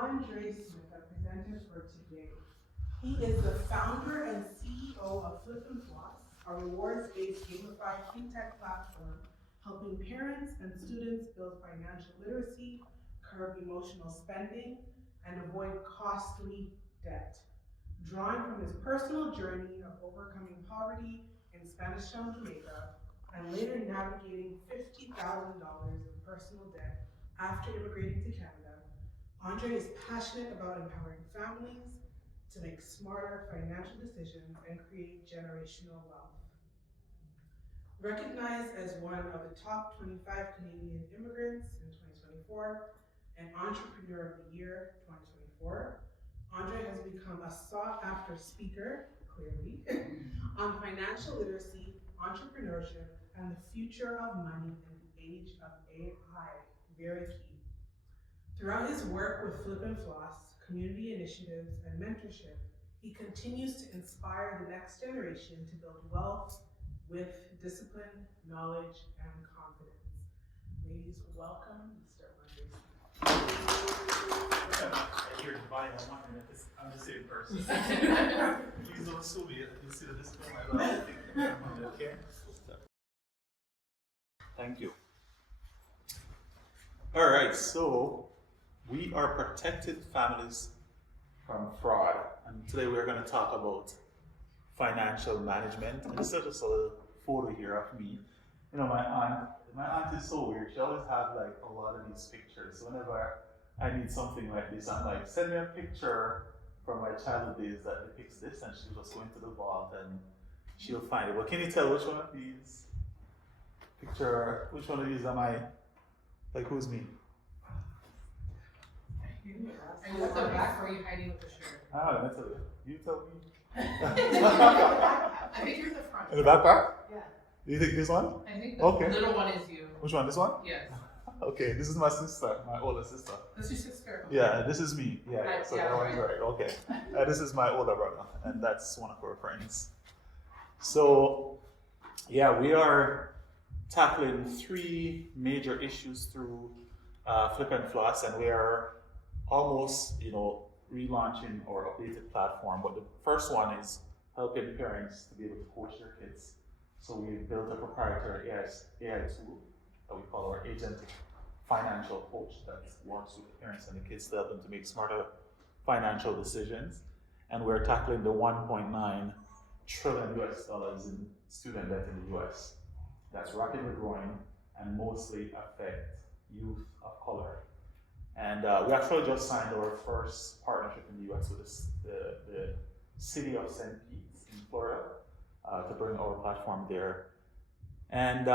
Andre Smith, our presenter for today. He is the founder and CEO of Flip and Floss, a rewards-based gamified fintech platform helping parents and students build financial literacy, curb emotional spending, and avoid costly debt. Drawing from his personal journey of overcoming poverty in Spanish Town, Jamaica, and later navigating $50,000 in personal debt after immigrating to Canada, Andre is passionate about empowering families to make smarter financial decisions and create generational wealth. Recognized as one of the top 25 Canadian immigrants in 2024 and Entrepreneur of the Year 2024, Andre has become a sought-after speaker, clearly, on financial literacy, entrepreneurship, and the future of money in the age of AI, very key. Throughout his work with Flip and Floss, community initiatives, and mentorship, he continues to inspire the next generation to build wealth with discipline, knowledge, and confidence. Ladies, welcome, Mr. Andre Smith. I hear divine, I'm the same person. Please don't sue me. You see the disclaimer. Okay. Thank you. All right, so we are protected families from fraud, and today we are going to talk about financial management. And this is just a little photo here of me. You know, my aunt is so weird. She always has like a lot of these pictures. So whenever I need something like this, I'm like, send me a picture from my childhood days that depicts this, and she'll just go into the vault and she'll find it. But can you tell which one of these am I? Like, who's me? Are you at the back or are you hiding with the shirt? Ah, let me tell you. You tell me. I think you're in the front. In the back part? Yeah. Do you think this one? I think the Okay. little one is you. Which one? This one? Yes. Okay, this is my sister, my older sister. That's your sister. Yeah, this is me. Yeah, so yeah, that one's right. Okay. This is my older brother, and that's one of our friends. So, yeah, we are tackling 3 major issues through Flip and Floss, and we are almost, relaunching our updated platform. But the first one is helping parents to be able to coach their kids. So we built a proprietary AI tool that we call our agentic financial coach that works with the parents and the kids to help them to make smarter financial decisions. And we're tackling the $1.9 trillion in student debt in the US. That's rapidly growing and mostly affect youth of color. And we actually just signed our first partnership in the US with the city of St. Pete in Florida to bring our platform there and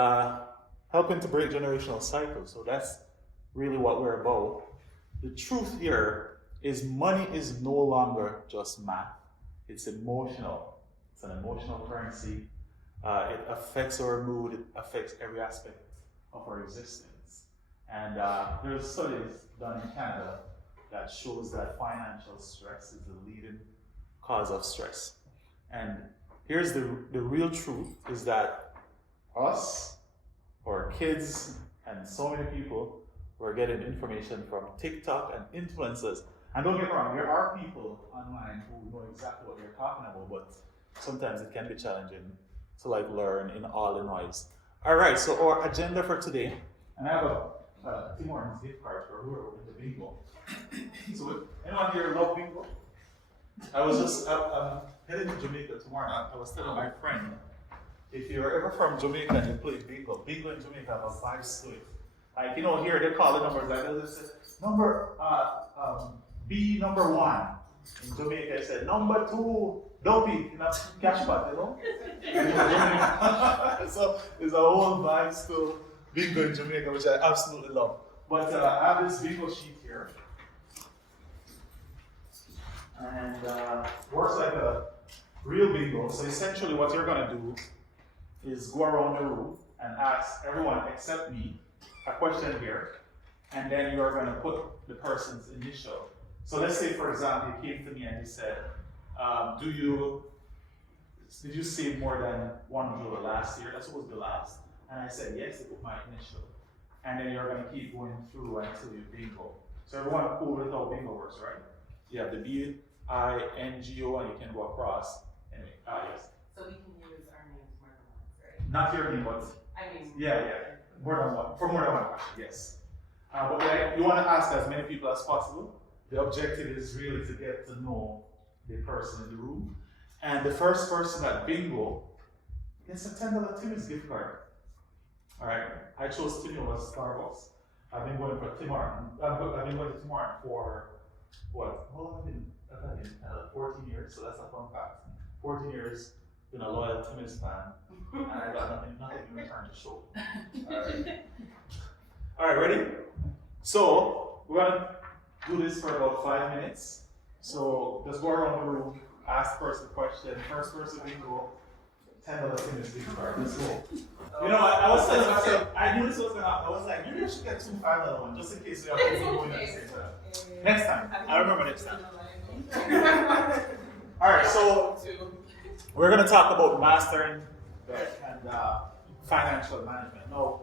helping to break generational cycles. So that's really what we're about. The truth here is money is no longer just math. It's emotional. It's an emotional currency. It affects our mood. It affects every aspect of our existence. And there's studies done in Canada that shows that financial stress is the leading cause of stress. And here's the real truth is that us, our kids, and so many people were getting information from TikTok and influencers. And don't get me wrong, there are people online who know exactly what you're talking about, but sometimes it can be challenging to learn in all the noise. All right, so our agenda for today, and I have a Tim Hortons gift card for whoever with the bingo. So anyone here love bingo? I was just I'm heading to Jamaica tomorrow. I was telling my friend, if you're ever from Jamaica and you play bingo in Jamaica have a vibes to it. Like, here they call the numbers, like they say, B number 1. In Jamaica, they said, number 2, dopey, cash pot, So there's a whole vibes to bingo in Jamaica, which I absolutely love. But I have this bingo sheet here. And works like a real bingo. So essentially what you're going to do is go around the room and ask everyone except me a question here. And then you're going to put the person's initial. So let's say, for example, you came to me and you said, did you save more than $1 last year? That was the last. And I said, yes, it was my initial. And then you're going to keep going through until you bingo. So everyone cool with how bingo works, right? You have the BINGO and you can go across. Anyway, yes. So we can use our names more than once, right? Not your name, but I mean. yeah. More than one, for more than one question, yes. But you want to ask as many people as possible. The objective is really to get to know the person in the room. And the first person at bingo gets a $10 Timmy's gift card. All right, I chose Timmy over Starbucks. I've been going for Tim Hortons. I've been going to Tim Hortons for what? How long have I been? I've been 14 years, so that's a fun fact. 14 years, been a loyal Timmy's fan, and I got nothing in return to show. All right, ready? So we're gonna do this for about 5 minutes. So just go around the room, ask the person a question. First person bingo, $10 Timmy's gift card. Let's go. You know, I was telling myself, I knew this was gonna happen. I was like, maybe I should get 2 $5 ones just in case we have people going at the same time. Next time. I remember next time. All right, so we're gonna talk about mastering debt and financial management. Now,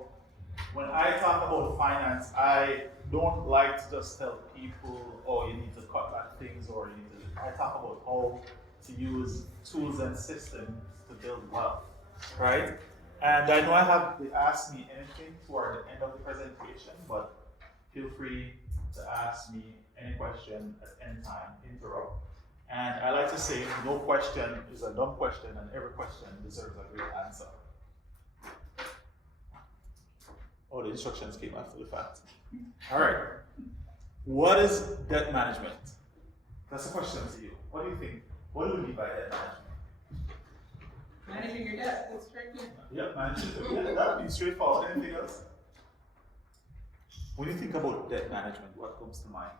when I talk about finance, I don't like to just tell people, oh, you need to cut back things, or you need to. I talk about how to use tools and systems to build wealth, right? And I know I have they asked me anything toward the end of the presentation, but feel free to ask me any question at any time, interrupt. And I like to say no question is a dumb question, and every question deserves a great answer. Oh, the instructions came after the fact. All right. What is debt management? That's a question to you. What do you think? What do we mean by debt management? Managing your debt, that's correct. Yep, managing it. Yeah, that would be straightforward. Anything else? When you think about debt management, what comes to mind?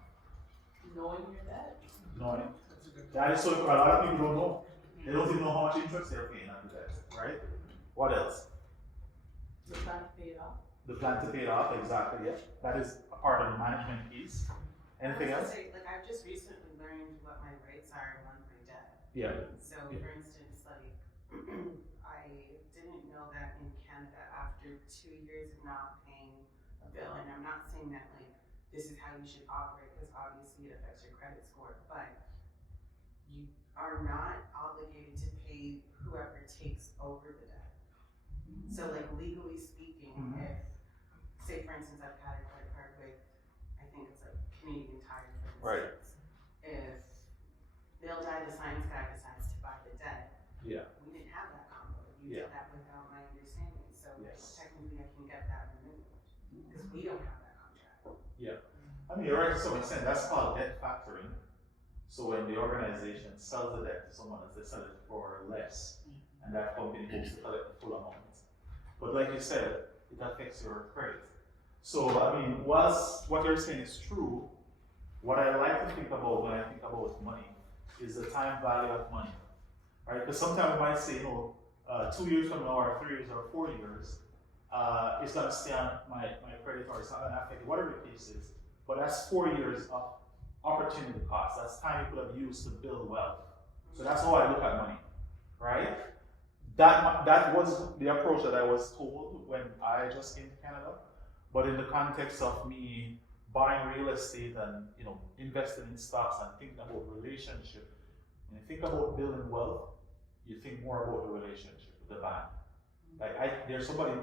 Knowing your debt. Knowing it. That is so important. A lot of people don't know. They don't even know how much interest they're paying on the debt, right? What else? The plan to pay it off. The plan to pay it off, exactly, yeah. That is a part of the management piece. Anything I was else? gonna say, like, I've just recently learned what my rights are on my debt. Yeah. So, Yeah. for instance, like, I didn't know that in Canada, after 2 years of not paying a bill, and I'm not saying that, like, this is how you should operate, because obviously it affects your credit score, but you are not obligated to pay whoever takes over the debt. So, like, legally speaking, if, say, for instance, I've had a credit card with, I think it's like Canadian Tire, for instance. Right. If Bill Nye, the science guy, decides to buy the debt, Yeah. we didn't have that combo. You Yeah. did that without my understanding. So Yes. technically, I can get that removed because we don't have that contract. I mean, you're right to some extent. That's called debt factoring. So when the organization sells the debt to someone else, they sell it for less, and that company hopes to collect the full amount. But like you said, it affects your credit. So, I mean, whilst what you're saying is true, what I like to think about when I think about money is the time value of money, right? Because sometimes we might say, 2 years from now, or 3 years, or 4 years, it's going to stay on my credit, or it's not going to affect it, whatever the case is. But that's 4 years of opportunity cost. That's time you could have used to build wealth. So that's how I look at money, right? That was the approach that I was told when I just came to Canada. But in the context of me buying real estate and investing in stocks and thinking about relationship, when you think about building wealth, you think more about the relationship with the bank. Like there's somebody,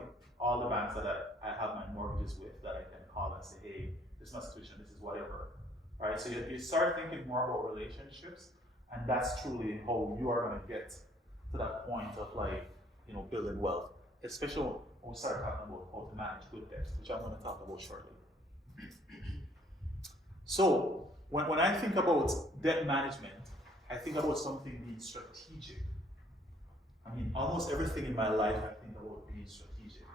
all the banks that I have my mortgages with, that I can call and say, hey, this is my situation, this is whatever, right? So you start thinking more about relationships, and that's truly how you are going to get to that point of building wealth, especially when we start talking about how to manage good debt, which I'm going to talk about shortly. So when I think about debt management, I think about something being strategic. I mean, almost everything in my life I think about being strategic.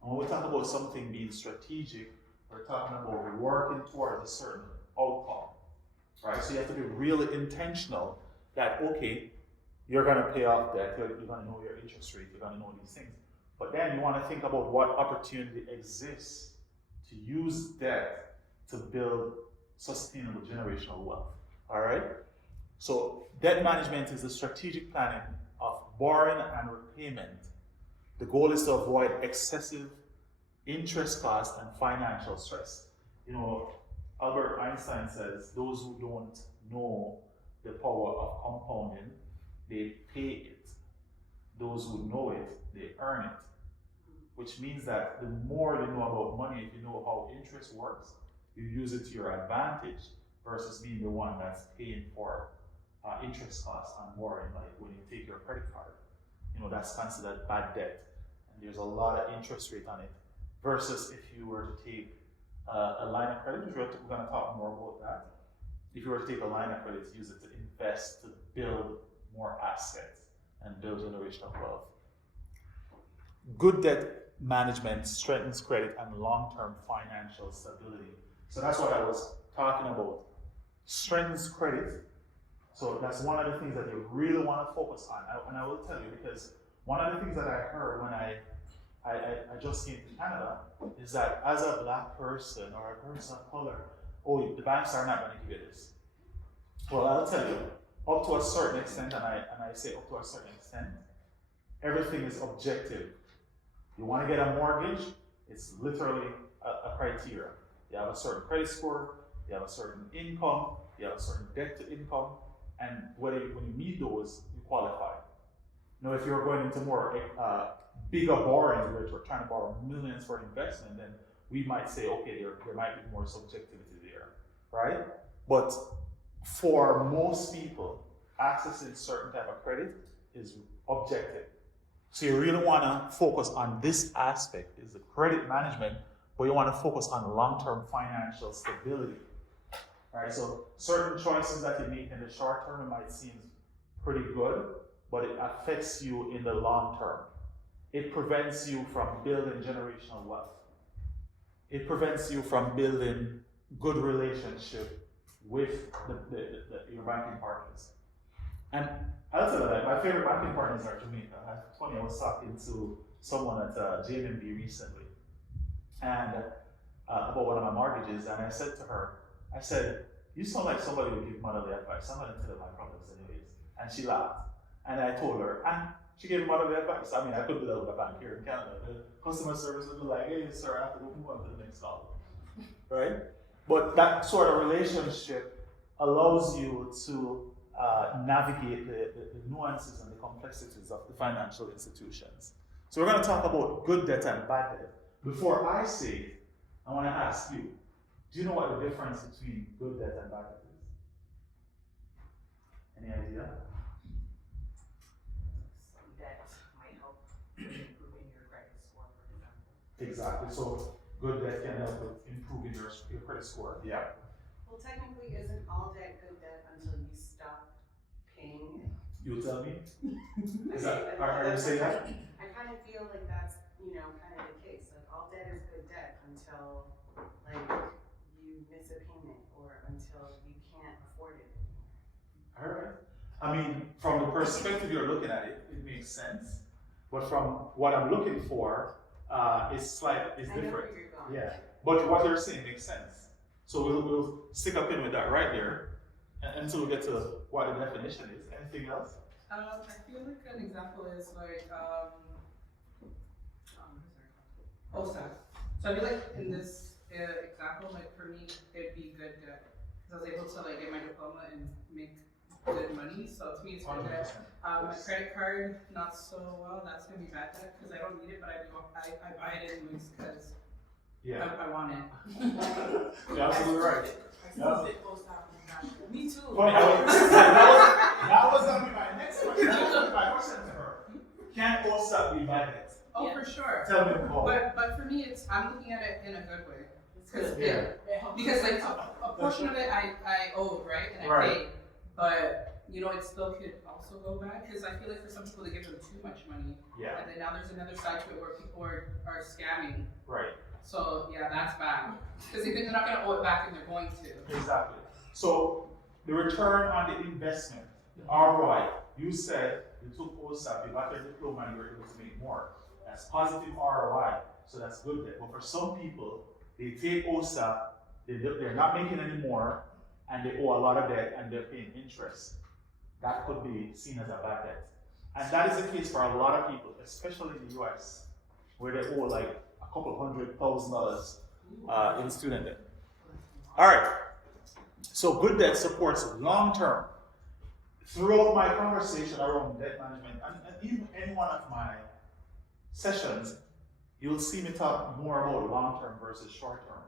And when we talk about something being strategic, we're talking about working towards a certain outcome, right? So you have to be really intentional that, okay, you're going to pay off debt, you're going to know your interest rate, you're going to know these things. But then you want to think about what opportunity exists to use debt to build sustainable generational wealth, all right? So debt management is the strategic planning of borrowing and repayment. The goal is to avoid excessive interest costs and financial stress. Albert Einstein says, those who don't know the power of compounding, they pay it. Those who know it, they earn it. Which means that the more you know about money, if you know how interest works, you use it to your advantage versus being the one that's paying for interest costs on borrowing. Like when you take your credit card, that's considered bad debt, and there's a lot of interest rate on it. Versus if you were to take a line of credit, which we're going to talk more about that. If you were to take a line of credit, use it to invest, to build more assets and build generational wealth. Good debt management strengthens credit and long-term financial stability. So that's what I was talking about. Strengthens credit. So that's one of the things that you really want to focus on. And I will tell you, because one of the things that I heard when I just came to Canada is that as a black person or a person of color, oh, the banks are not going to give you this. Well, I'll tell you, up to a certain extent, and I say up to a certain extent, everything is objective. You want to get a mortgage, it's literally a criteria. You have a certain credit score, you have a certain income, you have a certain debt to income, and when you meet those, you qualify. Now, if you're going into more bigger borrowings, where you're trying to borrow millions for investment, then we might say, okay, there might be more subjectivity there, right? But for most people, accessing certain type of credit is objective. So you really want to focus on this aspect, is the credit management, but you want to focus on long-term financial stability. Right? So certain choices that you make in the short term, it might seem pretty good, but it affects you in the long term. It prevents you from building generational wealth. It prevents you from building good relationship with your banking partners. And I'll tell you that my favorite banking partners are Jamaica. It's funny, I was talking to someone at JMB recently, and about one of my mortgages, and I said to her, I said, you sound like somebody would give motherly advice. I'm going to tell her my problems anyways. And she laughed. And I told her, and she gave motherly advice. I mean, I could do that with a bank here in Canada. The customer service would be like, hey, sir, I have to move on to the next call. Right? But that sort of relationship allows you to navigate the nuances and the complexities of the financial institutions. So we're going to talk about good debt and bad debt. Before I say it, I want to ask you, do you know what the difference between good debt and bad debt is? Any idea? Some debt might help improving your credit score, for example. Exactly. So good debt can help with improving your credit score. Yeah. Well, technically, isn't all debt good debt until you stop paying it? You tell me. Is that, are you saying that? I kind of feel like that's, kind of the case. Like, all debt is good debt until, like, you miss a payment or until you can't afford it. All right. I mean, from the perspective you're looking at it, it makes sense. But from what I'm looking for, it's different. I know where you're going. Yeah. But what you're saying makes sense. So we'll stick a pin with that right there until we get to what the definition is. Anything else? I feel like an example is like OSAP. So I feel like in this example, like for me, it'd be good debt because I was able to like get my diploma and make good money. So to me, it's good debt. My credit card, not so well. That's gonna be bad debt because I don't need it, but I buy it anyways because I want it. You're absolutely right. Me too. Funny, that was gonna be my next question. That was gonna be my question to her. Can OSAP be bad debt? Oh, Yeah. for sure. Tell me more. But for me, I'm looking at it in a good way. Yeah. Because like a portion of it I owed, right, and I Right. paid, but it still could also go bad because I feel like for some people they give them too much money, Yeah. and then now there's another side to it where people are scamming. Right. So yeah, that's bad because they think they're not going to owe it back and they're going to. Exactly. So the return on the investment, the ROI, you said you took OSAP, you got your diploma, and you were able to make more. That's positive ROI, so that's good debt. But for some people, they take OSAP, they're not making any more, and they owe a lot of debt and they're paying interest. That could be seen as a bad debt. And that is the case for a lot of people, especially in the US, where they owe like a couple $100,000 in student debt. All right. So good debt supports long term. Throughout my conversation around debt management, and even any one of my sessions, you'll see me talk more about long term versus short term.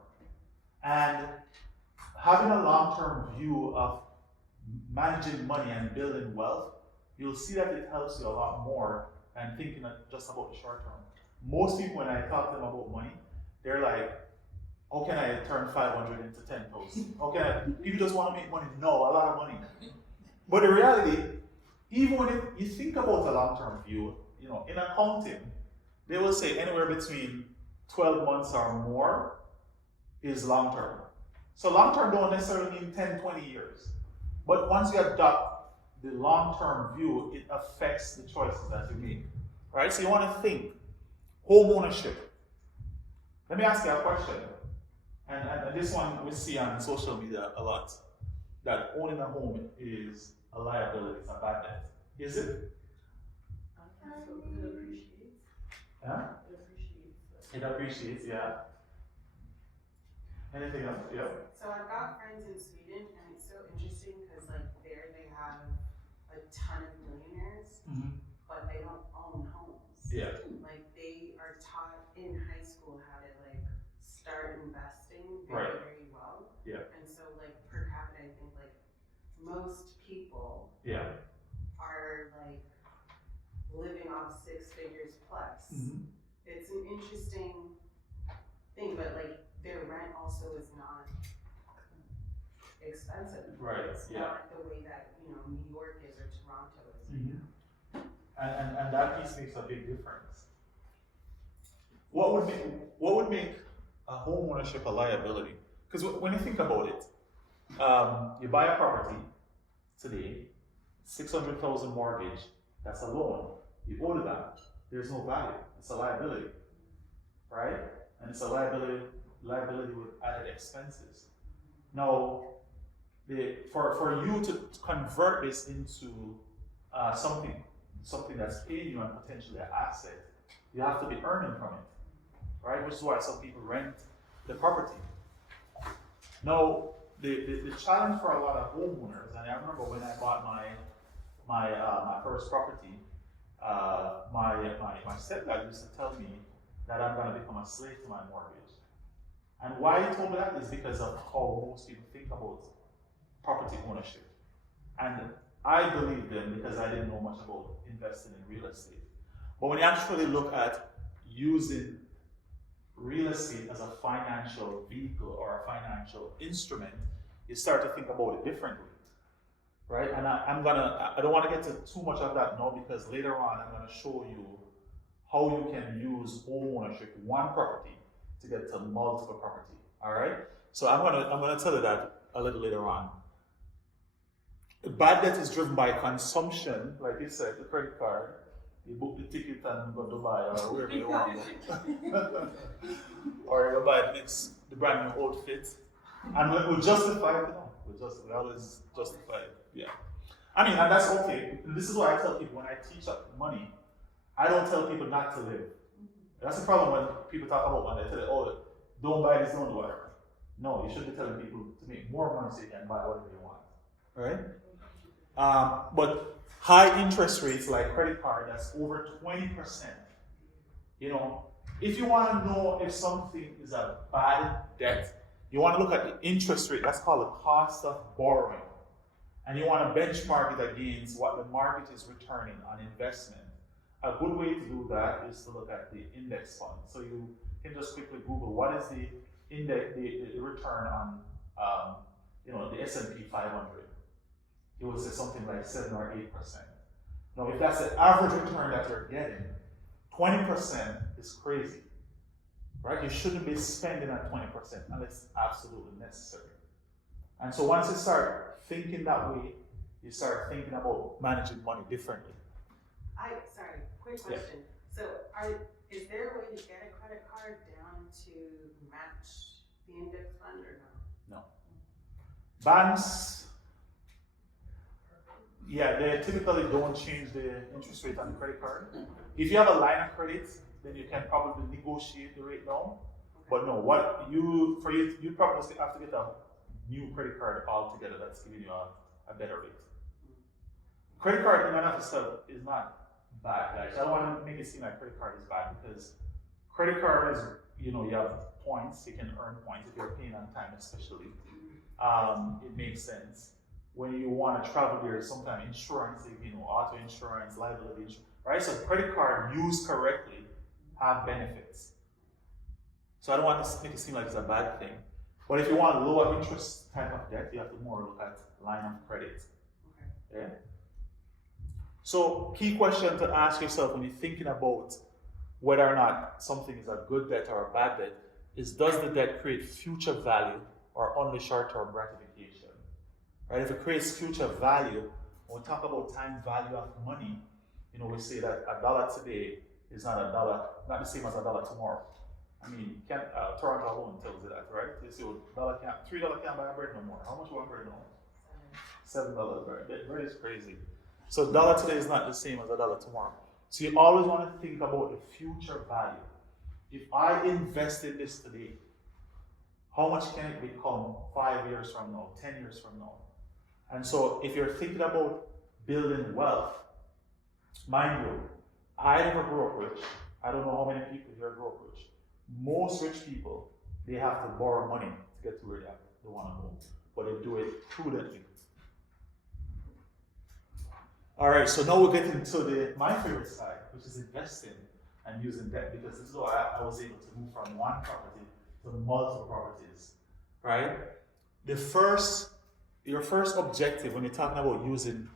And having a long term view of managing money and building wealth, you'll see that it helps you a lot more than thinking just about the short term. Most people, when I talk to them about money, they're like, how can I turn 500 into 10,000? How can I? People just want to make money. No, a lot of money. But in reality, even when you think about a long-term view, in accounting, they will say anywhere between 12 months or more is long-term. So long-term don't necessarily mean 10, 20 years. But once you adopt the long-term view, it affects the choices that you make. Right? So you want to think, home ownership. Let me ask you a question. And this one we see on social media a lot. That owning a home is a liability, it's a bad debt. Is it? So it appreciates. Yeah? It appreciates. It appreciates, yeah. Anything else? Yeah. So I've got friends in Sweden, and it's so interesting because like there they have a ton of millionaires, but they don't own homes. Yeah. Like they are taught in high school how to like start investing Right. very well. Yeah. And so like per capita, I think like most people Yeah. are like living off 6 figures plus. It's an interesting thing, but like their rent also is not expensive. Right, It's yeah. not the way that New York is or Toronto is. And that piece makes a big difference. What would make a home ownership a liability? Because when you think about it, you buy a property today, 600,000 mortgage, that's a loan. You owe to that. There's no value. It's a liability, right? And it's a liability with added expenses. Now, for you to convert this into something that's paying you and potentially an asset, you have to be earning from it, right? Which is why some people rent the property. Now, the challenge for a lot of homeowners, and I remember when I bought my first property, my stepdad used to tell me that I'm going to become a slave to my mortgage. And why he told me that is because of how most people think about property ownership. And I believed them because I didn't know much about investing in real estate. But when you actually look at using real estate as a financial vehicle or a financial instrument, you start to think about it differently, right? And I don't want to get to too much of that now because later on I'm going to show you how you can use home ownership, one property, to get to multiple property. All right. So I'm gonna tell you that a little later on. Bad debt is driven by consumption, like you said, the credit card. You book the ticket and go to Dubai or wherever you want to go. Or you buy the brand new outfit. And we'll justify it. We always justify it. Yeah. I mean, and that's okay. And this is why I tell people when I teach money, I don't tell people not to live. That's the problem when people talk about money. They tell you, oh, don't buy this, don't do whatever. No, you should be telling people to make more money so you can buy whatever you want. Right? But high interest rates like credit card, that's over 20%. If you want to know if something is a bad debt, you want to look at the interest rate. That's called the cost of borrowing. And you want to benchmark it against what the market is returning on investment. A good way to do that is to look at the index fund. So you can just quickly Google what is the index, the return on, the S&P 500. It will say something like 7 or 8%. Now, if that's the average return that you're getting, 20% is crazy, right? You shouldn't be spending at 20% unless it's absolutely necessary. And so once you start thinking that way, you start thinking about managing money differently. Sorry, quick question. So is there a way to get a credit card down to match the index fund or no? No. Banks, yeah, they typically don't change the interest rate on the credit card. If you have a line of credit, then you can probably negotiate the rate down. Okay. But no, you probably have to get a new credit card altogether that's giving you a better rate. Credit card in and of itself is not bad. Like, I don't want to make it seem like credit card is bad, because credit card is, you know, you have points, you can earn points if you're paying on time, especially. It makes sense. When you want to travel, there's sometimes insurance, you know, auto insurance, liability insurance, right? So credit card used correctly have benefits. So I don't want to make it seem like it's a bad thing. But if you want lower interest type of debt, you have to more look at line of credit. Okay. Yeah. So key question to ask yourself when you're thinking about whether or not something is a good debt or a bad debt is, does the debt create future value or only short-term gratification? Right? If it creates future value, when we talk about time value of money, you know, we say that $1 today is not the same as $1 tomorrow. I mean, Toronto alone tells you that, right? They say, well, $3 can't buy a bread no more. How much one bread now? $7, right? Bread is crazy. So $1 today is not the same as $1 tomorrow. So you always want to think about the future value. If I invest in this today, how much can it become 5 years from now, 10 years from now? And so if you're thinking about building wealth, mind you, I never grew up rich. I don't know how many people here grew up rich. Most rich people, they have to borrow money to get to where they want to go, but they do it prudently. All right, so now we're getting to my favorite side, which is investing and using debt, because this is why I was able to move from one property to multiple properties, right? Your first objective when you're talking about using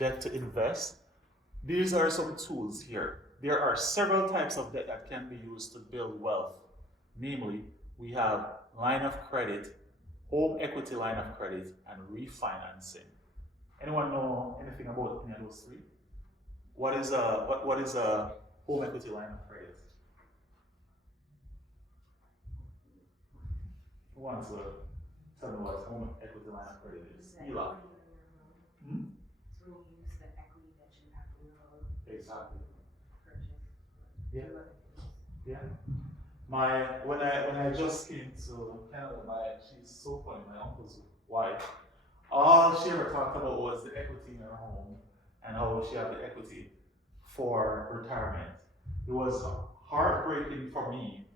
debt to invest, these are some tools here. There are several types of debt that can be used to build wealth. Namely, we have line of credit, home equity line of credit, and refinancing. Anyone know anything about any of those three? What is a home equity line of credit? Who wants to tell me what home equity line of credit is? Ela. Hmm? So when you use the equity that you have in your loan Exactly. purchase. Yeah. do other things. Yeah. When I just came to Canada, she's so funny, my uncle's wife. All she ever talked about was the equity in her home and how she had the equity for retirement. It was heartbreaking for me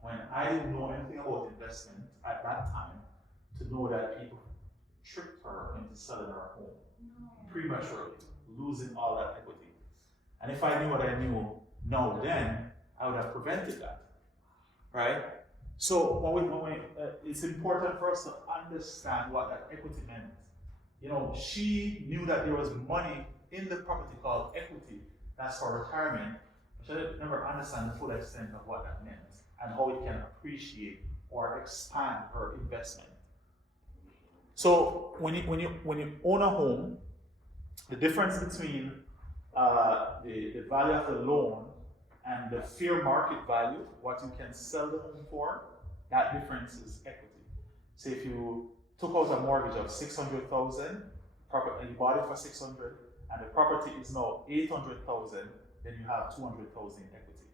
when I didn't know anything about investment at that time to know that people tricked her into selling her home prematurely, losing all that equity. And if I knew what I knew now then, I would have prevented that, right? So when it's important for us to understand what that equity meant. You know, she knew that there was money in the property called equity, that's for retirement. She didn't never understand the full extent of what that meant and how it can appreciate or expand her investment. So when you own a home, the difference between the value of the loan and the fair market value, what you can sell the home for, that difference is equity. So if you took out a mortgage of $600,000, and you bought it for $600,000, and the property is now $800,000, then you have $200,000 in equity.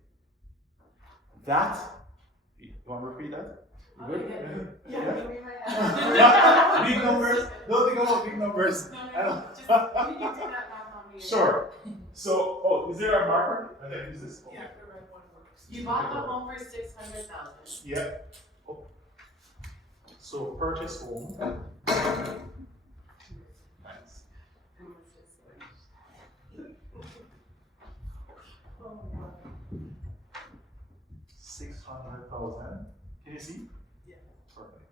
That, you want to repeat that? You good? Yeah, give me my hand. Big numbers. Don't think about big numbers. No, just, you can do that math on me. Sure. So, is there a marker? And then use this. Yeah, the red one works. You bought the home for $600,000. Yeah. Oh. So purchase home. Nice. Oh my God. 600,000. Can you see? Yeah. Perfect.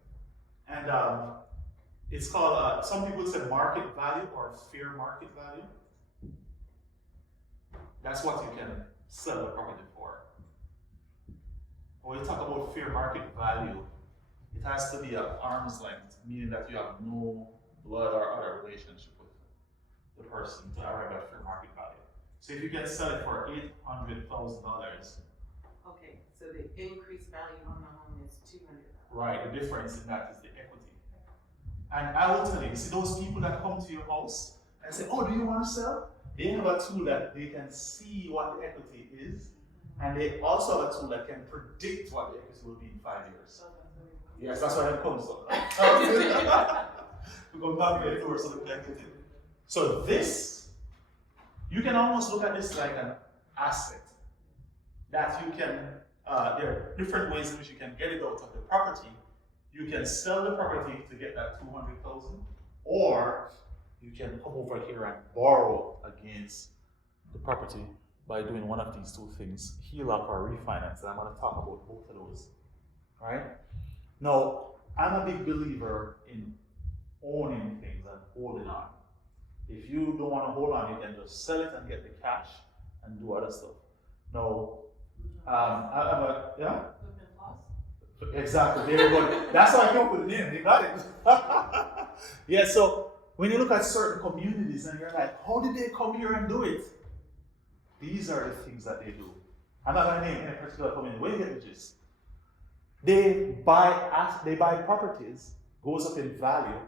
And it's called, some people say market value or fair market value. That's what you can sell the property for. When you talk about fair market value, it has to be at arm's length, meaning that you have no blood or other relationship with the person to arrive at fair market value. So if you can sell it for $800,000, Okay, so the increased value on the home is $200,000. right, the difference in that is the equity. And I will tell you, see those people that come to your house and say, oh, do you want to sell? They have a tool that they can see what the equity is, And they also have a tool that can predict what the equity will be in 5 years. Yes, that's why it comes from. We go back to it so we can get it. So this, you can almost look at this like an asset that you can, there are different ways in which you can get it out of the property. You can sell the property to get that 200,000, or you can come over here and borrow against the property by doing one of these two things, HELOC or refinance. And I'm going to talk about both of those. Right? Now, I'm a big believer in owning things and holding on. If you don't want to hold on, you can just sell it and get the cash and do other stuff. Now, yeah? Exactly, there you go. That's how I come up with the name, you got it. Yeah, so when you look at certain communities and you're like, how did they come here and do it? These are the things that they do. I'm not going to name any particular community. Where do you get the gist? They buy properties, goes up in value.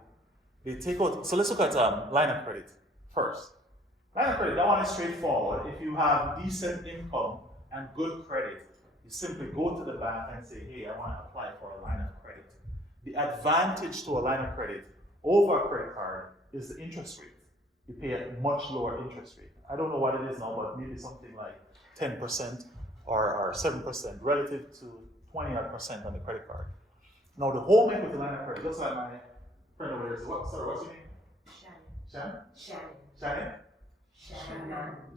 They take out. So let's look at line of credit first. Line of credit, that one is straightforward. If you have decent income and good credit, you simply go to the bank and say, hey, I want to apply for a line of credit. The advantage to a line of credit over a credit card is the interest rate. You pay a much lower interest rate. I don't know what it is now, but maybe something like 10% or 7% relative to 20% on the credit card. Now the home equity line of credit, just like my friend over there says, what's your name? Shannon?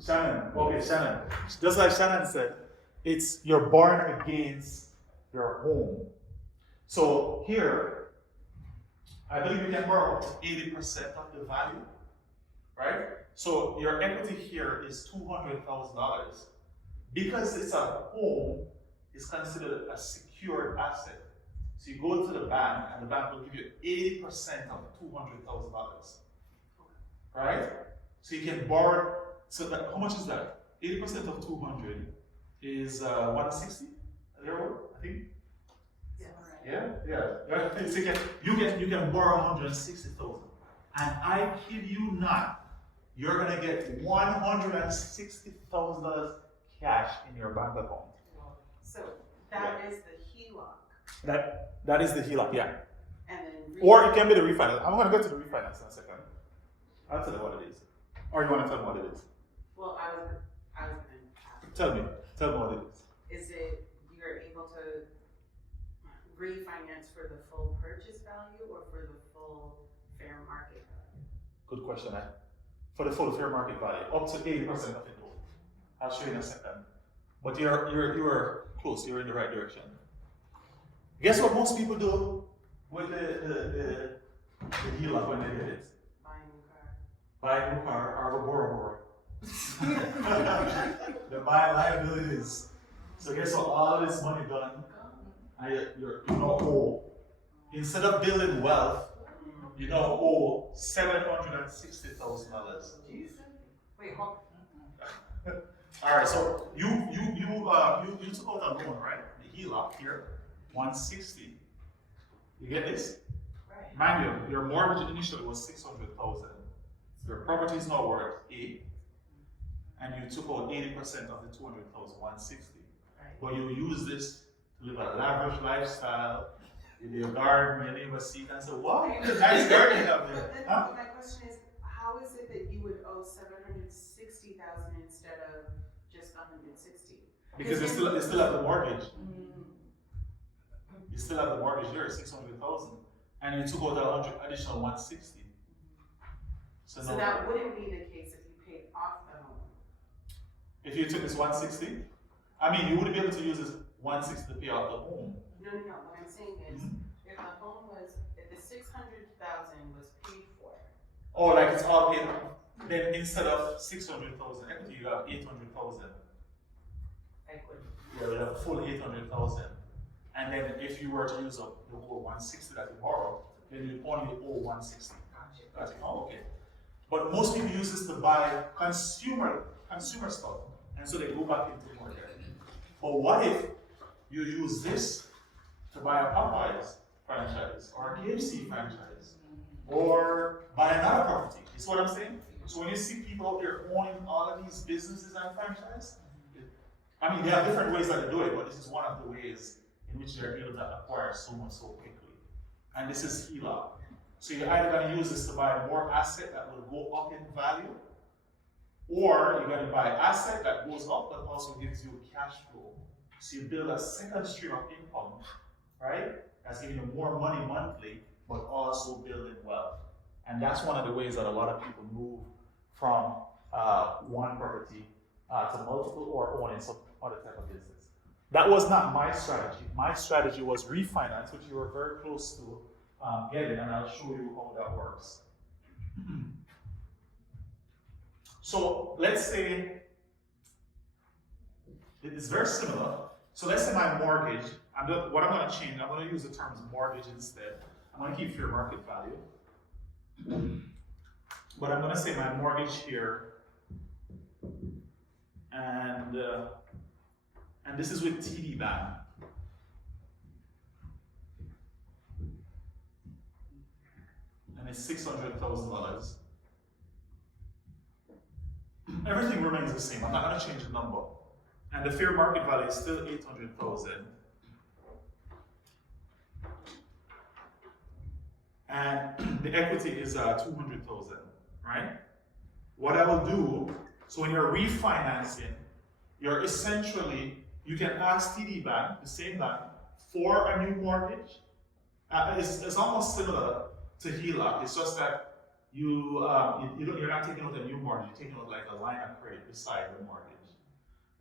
Shannon. Okay, Shannon. Just like Shannon said, you're born against your home. So here, I believe you can borrow up to 80% of the value, right? So your equity here is $200,000. Because it's a home, it's considered a secured asset. So you go to the bank and the bank will give you 80% of $200,000. Right? So you can borrow, so that, how much is that? 80% of 200 is 160, I think. Yeah. So you can borrow 160,000, and I kid you not, you're gonna get $160,000 cash in your bank account. So that is the HELOC. That is the HELOC, yeah. And then Or it can be the refinance. I'm gonna go to the refinance in a second. I'll tell you what it is. Or you want to tell me what it is? Well, I was gonna ask. Tell me what it is. Is it you're able to refinance for the full purchase value or for the full fair market value? Good question, eh? For the full fair market value, up to 80% of it. I'll show you in a second. But you are close. You're in the right direction. Guess what most people do with the HELOC when they get it? Buy a new car or a borrower. They buy liabilities. So guess what? All of this money done, and you now owe. Instead of building wealth, you now owe $760,000. Wait, hold. All right, so you took out a loan, right? The HELOC here, 160. You get this? Right. Mind you, your mortgage initially was 600,000. Your property is now worth 8, and you took out 80% of the 200,000, 160. Right. But you use this to live a lavish lifestyle. You do your garden, your neighbor see it and say, wow, nice garden you have there. But Huh? my question is, how is it that you would owe $760,000 instead of just 160? Because you still have the mortgage. You still have the mortgage here, 600,000, and you took out the additional 160. So That wouldn't be the case if you paid off the home. if you took this 160, I mean, you wouldn't be able to use this 160 to pay off the home. No. What I'm saying is, if the 600,000 was paid for. Oh, like it's all paid off. Then instead of 600,000 equity, you have 800,000. Equity. Yeah, you have a full 800,000. And then if you were to use up the whole 160 that you borrow, then you only owe 160. Gotcha. Oh, okay. But most people use this to buy consumer stuff, and so they go back into more debt. But what if you use this to buy a Popeyes franchise or a KFC franchise, or buy another property? You see what I'm saying? So when you see people out there owning all of these businesses and franchises, I mean, there are different ways that they do it, but this is one of the ways in which they're able to acquire so much so quickly. And this is HELOC. So you're either going to use this to buy more asset that will go up in value, or you're going to buy asset that goes up but also gives you cash flow. So you build a second stream of income, right? That's giving you more money monthly, but also building wealth. And that's one of the ways that a lot of people move from one property to multiple or owning some other type of business. That was not my strategy. My strategy was refinance, which you were very close to getting, and I'll show you how that works. So let's say it's very similar. So let's say my mortgage, what I'm going to change, I'm going to use the terms mortgage instead. I'm going to keep fair market value. But I'm going to say my mortgage here, and this is with TD Bank. And it's $600,000. Everything remains the same. I'm not going to change the number. And the fair market value is still 800,000. And the equity is 200,000, right? What I will do, so when you're refinancing, you're essentially, you can ask TD Bank, the same bank, for a new mortgage. It's almost similar to HELOC. It's just that you're not taking out a new mortgage, you're taking out like a line of credit beside the mortgage.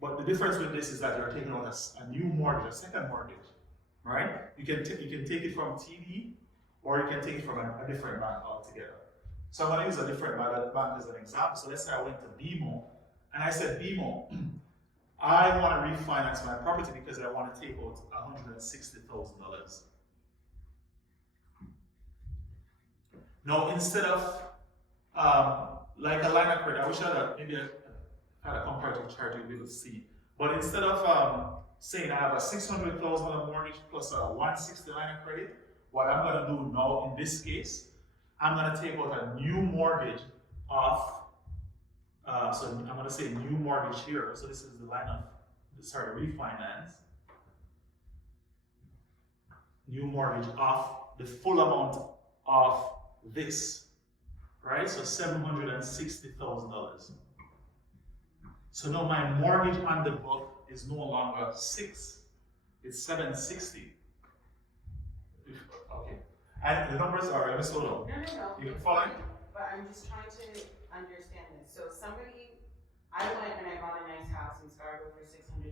But the difference with this is that you're taking out a new mortgage, a second mortgage, right? You can take it from TD, or you can take it from a different bank altogether. So I'm going to use a different bank as an example. So let's say I went to BMO, and I said, BMO, I want to refinance my property because I want to take out $160,000. Now, instead of like a line of credit, I wish I had a comparative chart you'd be able to see. But instead of saying I have a $600,000 mortgage plus a $160 line of credit, what I'm going to do now in this case, I'm going to take out a new mortgage of, so I'm going to say new mortgage here. So this is the line of, refinance. New mortgage of the full amount of this, right? So $760,000. So now my mortgage on the book is no longer 6, it's 760. Okay. And the numbers are, let me slow down. No. You following? But I'm just trying to understand this. So I went and I bought a nice house in Scarborough for $600,000.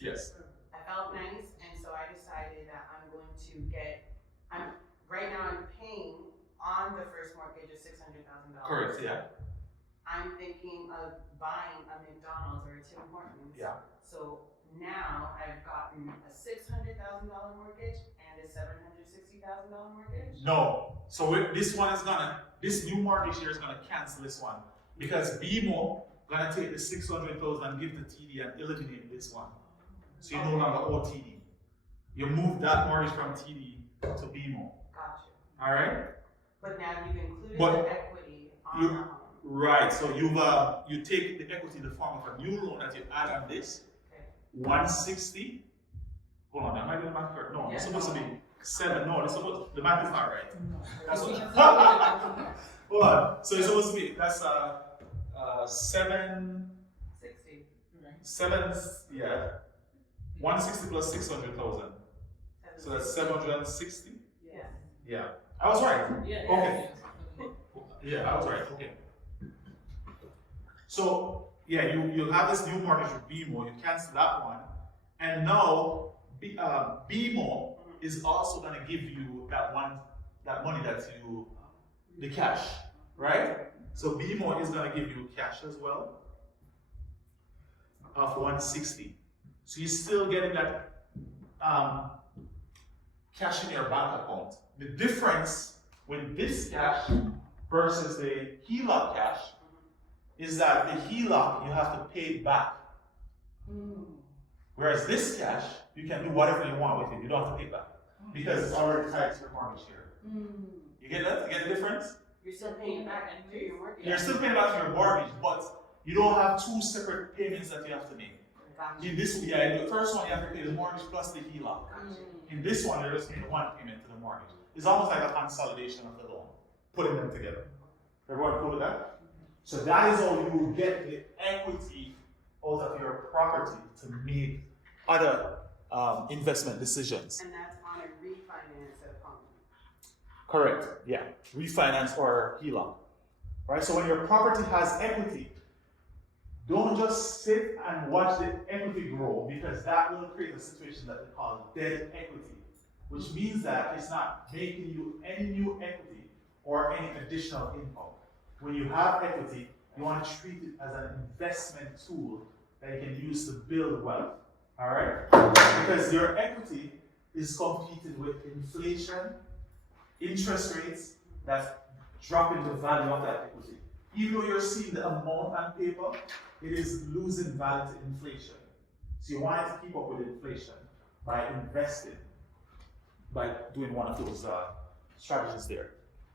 Yes. I felt nice, and so I decided that I'm going to right now I'm paying on the first mortgage of $600,000. Correct, yeah. I'm thinking of buying a McDonald's or a Tim Hortons. Yeah. So now I've gotten a $600,000 mortgage and a $760,000 mortgage. No. So this new mortgage here is gonna cancel this one because BMO gonna take the 600,000 and give to TD and eliminate this one. So you no longer owe TD. You move that mortgage from TD to BMO. Gotcha. All right. But now you've included the equity on the home. Right. So you take the equity in the form of a new loan that you add on this. Okay. 160. Hold on, am I doing the math correct? No, it's supposed to be 7. No, the math is not right. That's what, hold on. So it's supposed to be that's 760. 7, yeah. 160 plus 600,000. So that's 760. Yeah. Yeah. I was right. Yeah. Okay. Yeah, I was right. Okay. So yeah, you have this new mortgage with BMO. You cancel that one, and now BMO is also going to give you that money the cash, right? So BMO is going to give you cash as well of 160. So you're still getting that cash in your bank account. The difference with this cash versus the HELOC cash is that the HELOC you have to pay it back. Whereas this cash, you can do whatever you want with it. You don't have to pay it back because it's already tied to your mortgage here. You get that? You get the difference? You're still paying it back to your mortgage. You're still paying back your mortgage, but you don't have 2 separate payments that you have to make. Gotcha. In this, yeah, in the first one you have to pay the mortgage plus the HELOC. Gotcha. In this one, you're just paying one payment to the mortgage. It's almost like a consolidation of the loan, putting them together. Everyone cool with that? So that is how you will get the equity out of your property to make other investment decisions. And that's on a refinance of home. Correct. Yeah. Refinance or HELOC. Right? So when your property has equity, don't just sit and watch the equity grow, because that will create a situation that we call dead equity, which means that it's not making you any new equity or any additional income. When you have equity, you want to treat it as an investment tool that you can use to build wealth. All right? Because your equity is competed with inflation, interest rates that drop in the value of that equity. Even though you're seeing the amount on paper, it is losing value to inflation. So you want to keep up with inflation by investing, by doing one of those strategies there.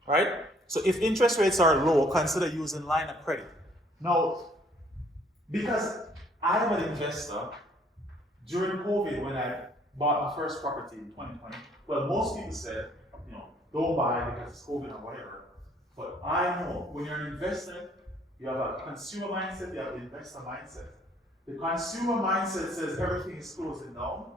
All right? So if interest rates are low, consider using line of credit. Now, because I'm an investor, during COVID, when I bought my first property in 2020, well, most people said, don't buy because it's COVID or whatever. But I know when you're an investor, you have a consumer mindset, you have the investor mindset. The consumer mindset says everything is closing down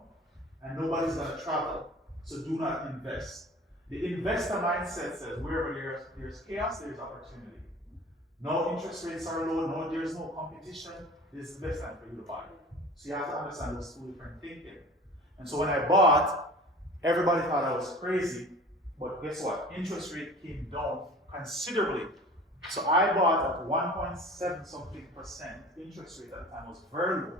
and nobody's going to travel, so do not invest. The investor mindset says wherever there's chaos, there's opportunity. No interest rates are low, there's no competition, there's the best time for you to buy. So you have to understand those two different thinking. And so when I bought, everybody thought I was crazy, but guess what? Interest rate came down considerably. So I bought at 1.7 something percent. Interest rate at the time was very low.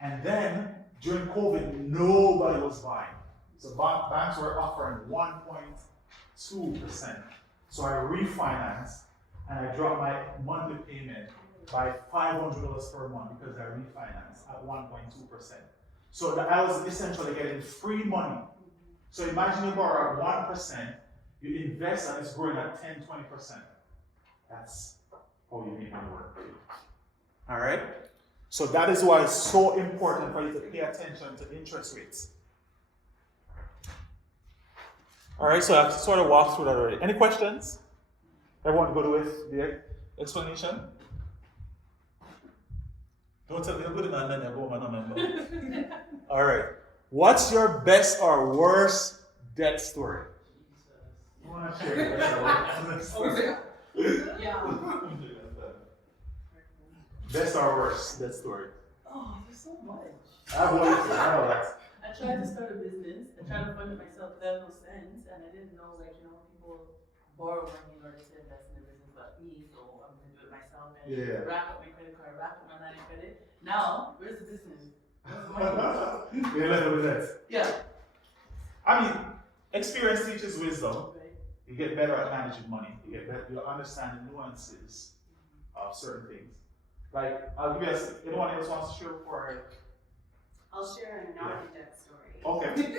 And then during COVID, nobody was buying. So banks were offering 1.2%. So I refinanced and I dropped my monthly payment by $500 per month because I refinanced at 1.2%. So I was essentially getting free money. So imagine you borrow at 1%, you invest and it's growing at 10-20%. That's how you make money work for you. All right? So that is why it's so important for you to pay attention to interest rates. All right, so I've sort of walked through that already. Any questions? Everyone good with the explanation? Don't tell me you're good enough, then you're going on. All right. What's your best or worst debt story? You want to share your best or worst story? Yeah. Best or worst debt story? Oh, there's so much. I know that. I tried to start a business. I tried to fund it myself, but I had no sense, and I didn't know, people borrow money in order to invest in a business, but me, so I'm gonna do it myself and rack up my credit card, rack up my line of credit. Now, where's the business? Where's the money? You're left with that. Yeah. I mean, experience teaches wisdom. Right. You get better at managing money. You get better. You understand the nuances of certain things. Like, I'll give you anyone else wants to share before I'll share a non-debt story. Okay. Could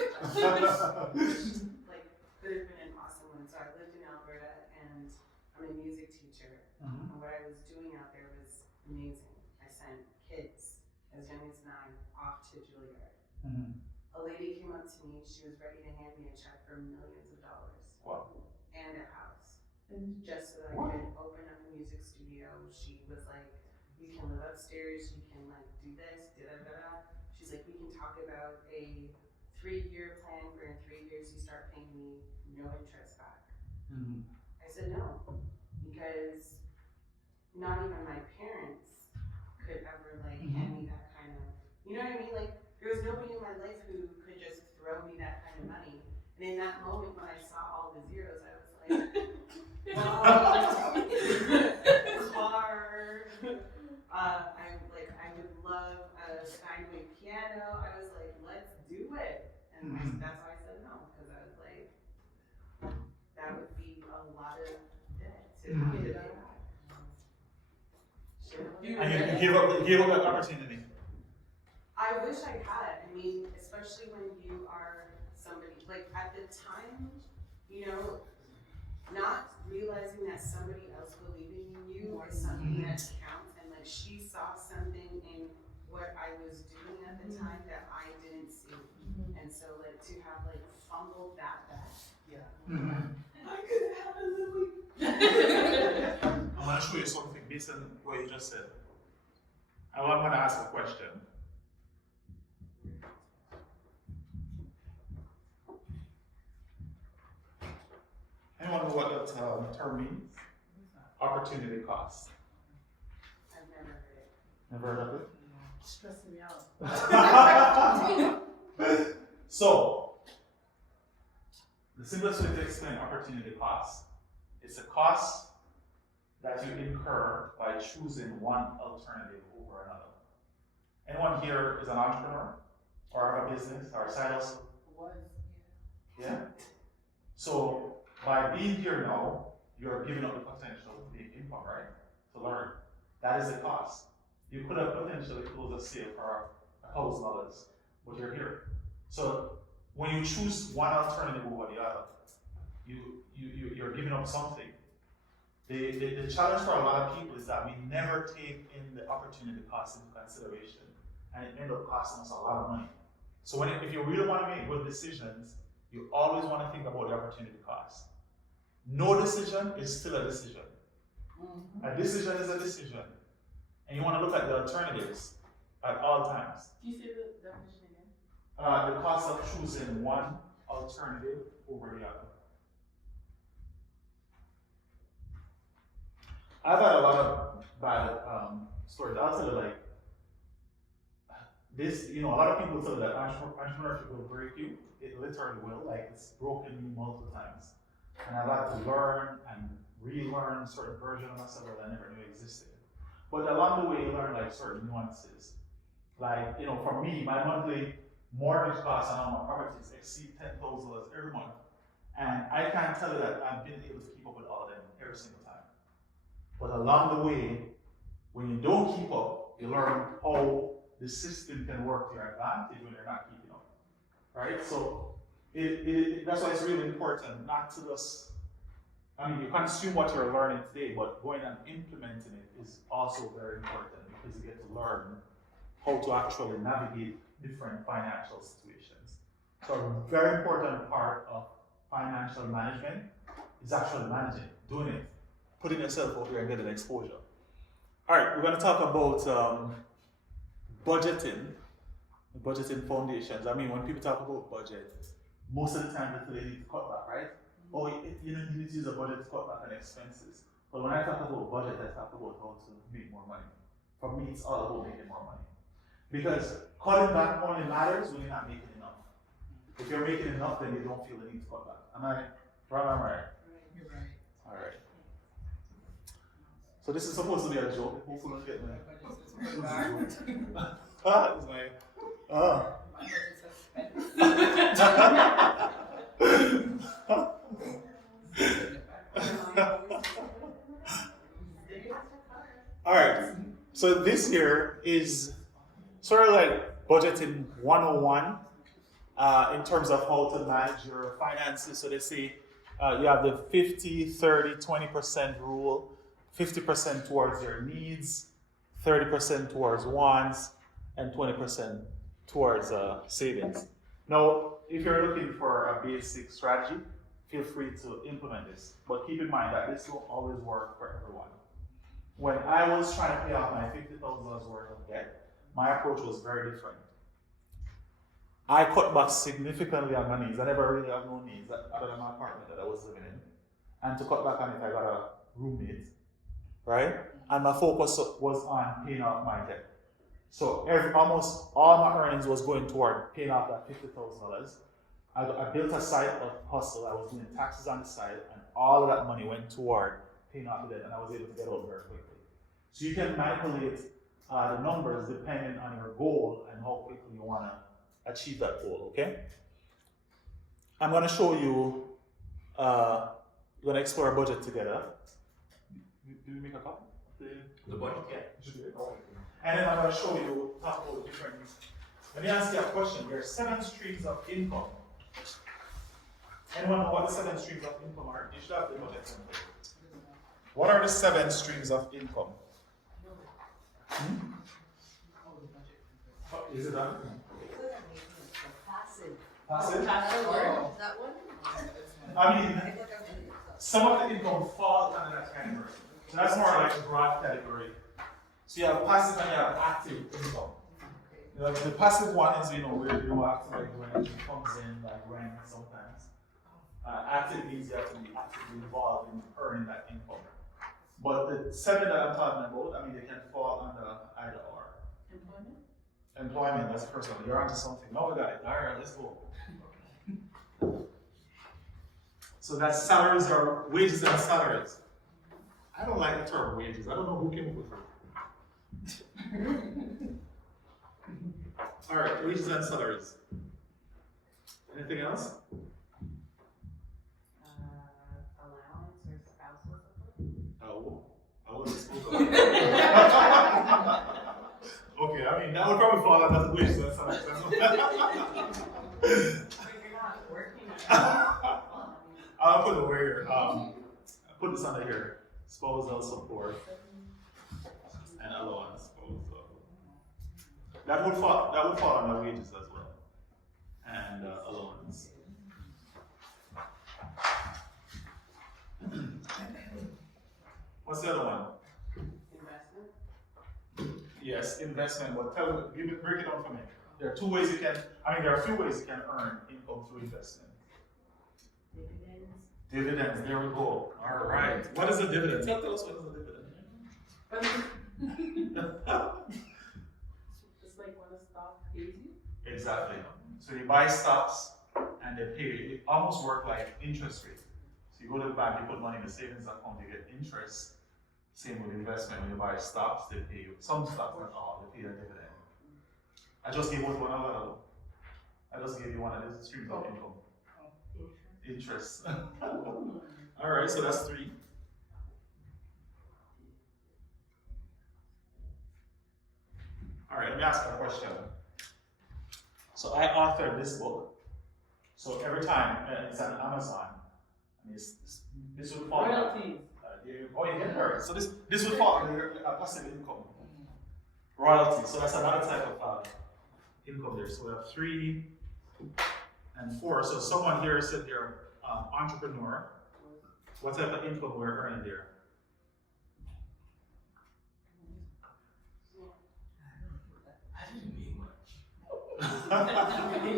have been an awesome one. So I lived in Alberta and I'm a music teacher. Mhm. And what I was doing out there was amazing. I sent kids as young as 9 off to Juilliard. Mhm. A lady came up to me, she was ready to hand me a check for millions of dollars. Wow. And a house. Just so that I could open up a music studio. She was like, you can live upstairs, you can do this, da-da-da-da. She's like, we can talk about a 3-year plan where in 3 years you start paying me no interest back. Mhm. I said no, because not even my parents could ever hand me that kind of, you know what I mean? There was nobody in my life who could just throw me that kind of money. And in that moment when I saw all the zeros, I was like, car. I would love a Steinway piano. I was like, let's do it. And that's why I said no, because I was like, that would be a lot of debt to get it back. And you gave up that opportunity. I wish I had. I mean, especially when you are somebody, at the time, not realizing that somebody else believing in you is something that counts. And she saw something in what I was doing at the time that I didn't see. And so like to have like fumbled that back. Yeah. I could have a Louis. I'm going to show you something based on what you just said. I'm going to ask a question. Anyone know what that term means? Opportunity cost. I've never heard it. Never heard of it? Stressing me out. So, the simplest way to explain opportunity cost is a cost that you incur by choosing one alternative over another. Anyone here is an entrepreneur or have a business or a side hustle? Yeah? So, by being here now, you're giving up the potential to make income, right? To learn. That is the cost. You could have potentially closed a sale for $1,000, but you're here. So when you choose one alternative over the other, you're giving up something. The challenge for a lot of people is that we never take in the opportunity cost into consideration, and it ends up costing us a lot of money. So if you really want to make good decisions, you always want to think about the opportunity cost. No decision is still a decision. A decision is a decision. And you want to look at the alternatives at all times. Can you say the definition again? The cost of choosing one alternative over the other. I've had a lot of bad stories. I'll tell you, like, this, a lot of people tell you that entrepreneurship will break you. It literally will. Like, it's broken me multiple times. And I've had to learn and relearn certain versions of myself that I never knew existed. But along the way, you learn like certain nuances. Like, for me, my monthly mortgage costs on all my properties exceed $10,000 every month. And I can't tell you that I've been able to keep up with all of them every single time. But along the way, when you don't keep up, you learn how the system can work to your advantage when you're not keeping up. Right? So that's why it's really important not to just, you consume what you're learning today, but going and implementing it is also very important because you get to learn how to actually navigate different financial situations. So a very important part of financial management is actually managing, doing it, putting yourself out there and getting exposure. All right, we're going to talk about budgeting foundations. When people talk about budget, most of the time they need to cut back, right? Or you need to use a budget to cut back on expenses. But when I talk about budget, I talk about how to make more money. For me, it's all about making more money. Because cutting back only matters when you're not making enough. If you're making enough, then you don't feel the need to cut back. Am I right? You're right. All right. So this is supposed to be a joke. Hopefully, we'll get there. It's All right. So this here is sort of like budgeting 101 in terms of how to manage your finances. So they say you have the 50, 30, 20% rule, 50% towards your needs, 30% towards wants, and 20% towards savings. Now, if you're looking for a basic strategy, feel free to implement this. But keep in mind that this will always work for everyone. When I was trying to pay off my $50,000 worth of debt, my approach was very different. I cut back significantly on my needs. I never really had no needs other than my apartment that I was living in. And to cut back on it, I got a roommate, right? And my focus was on paying off my debt. So almost all my earnings was going toward paying off that $50,000. I built a side hustle. I was doing taxes on the side, and all of that money went toward paying off the debt, and I was able to get out very quickly. So you can manipulate the numbers depending on your goal and how quickly you want to achieve that goal, okay? I'm going to show you, we're going to explore a budget together. Did we make a copy? The budget? Yeah. And then I'm going to show you, talk about different, let me ask you a question. There are 7 streams of income. Anyone know what the 7 streams of income are? You should have the budget template. What are the 7 streams of income? Is it done? Passive. Passive? Passive work. Is that one? I mean, some of the income falls under that category. So that's more like a broad category. So you have passive and you have active income. You know, the passive one is, where you have to, when it comes in, like rent sometimes. Active means you have to be actively involved in earning that income. But the 7 that I'm talking about, I mean, they can fall under either or. Employment? Employment, that's the first one. You're onto something. No, we got it. All right, let's go. So that's salaries or wages and salaries. I don't like the term wages. I don't know who came up with it. All right, wages and salaries. Anything else? Allowance or spousal support? Oh, I wasn't spoken. Okay, I mean that would probably fall under wages and salaries. But you're not working at I'll put it over here. I'll put this under here. Spousal support and allowance. That would fall under wages as well, and allowance. What's the other one? investment? Yes, investment. But break it down for me. There are 2 ways you can. There are a few ways you can earn income through investment. Dividends. Dividends. There we go. All right. What is a dividend? Tell us what is a dividend. It's like when a stock pays you. Exactly. So you buy stocks and they pay you. It almost work like interest rate. So you go to the bank, you put money in the savings account, you get interest. Same with investment. When you buy stocks, they pay you. Some stocks, not all, they pay a dividend. I just gave one another. I just gave you one of these streams of income. Interest. All right, so that's 3. All right, let me ask a question. So I authored this book. So every time it's on Amazon, and this would fall. Royalties. You get it. So this would fall under passive income. Royalties. So that's another type of income there. So we have 3 and 4. So someone here said they're entrepreneur. What type of income we're earning there? I didn't mean much.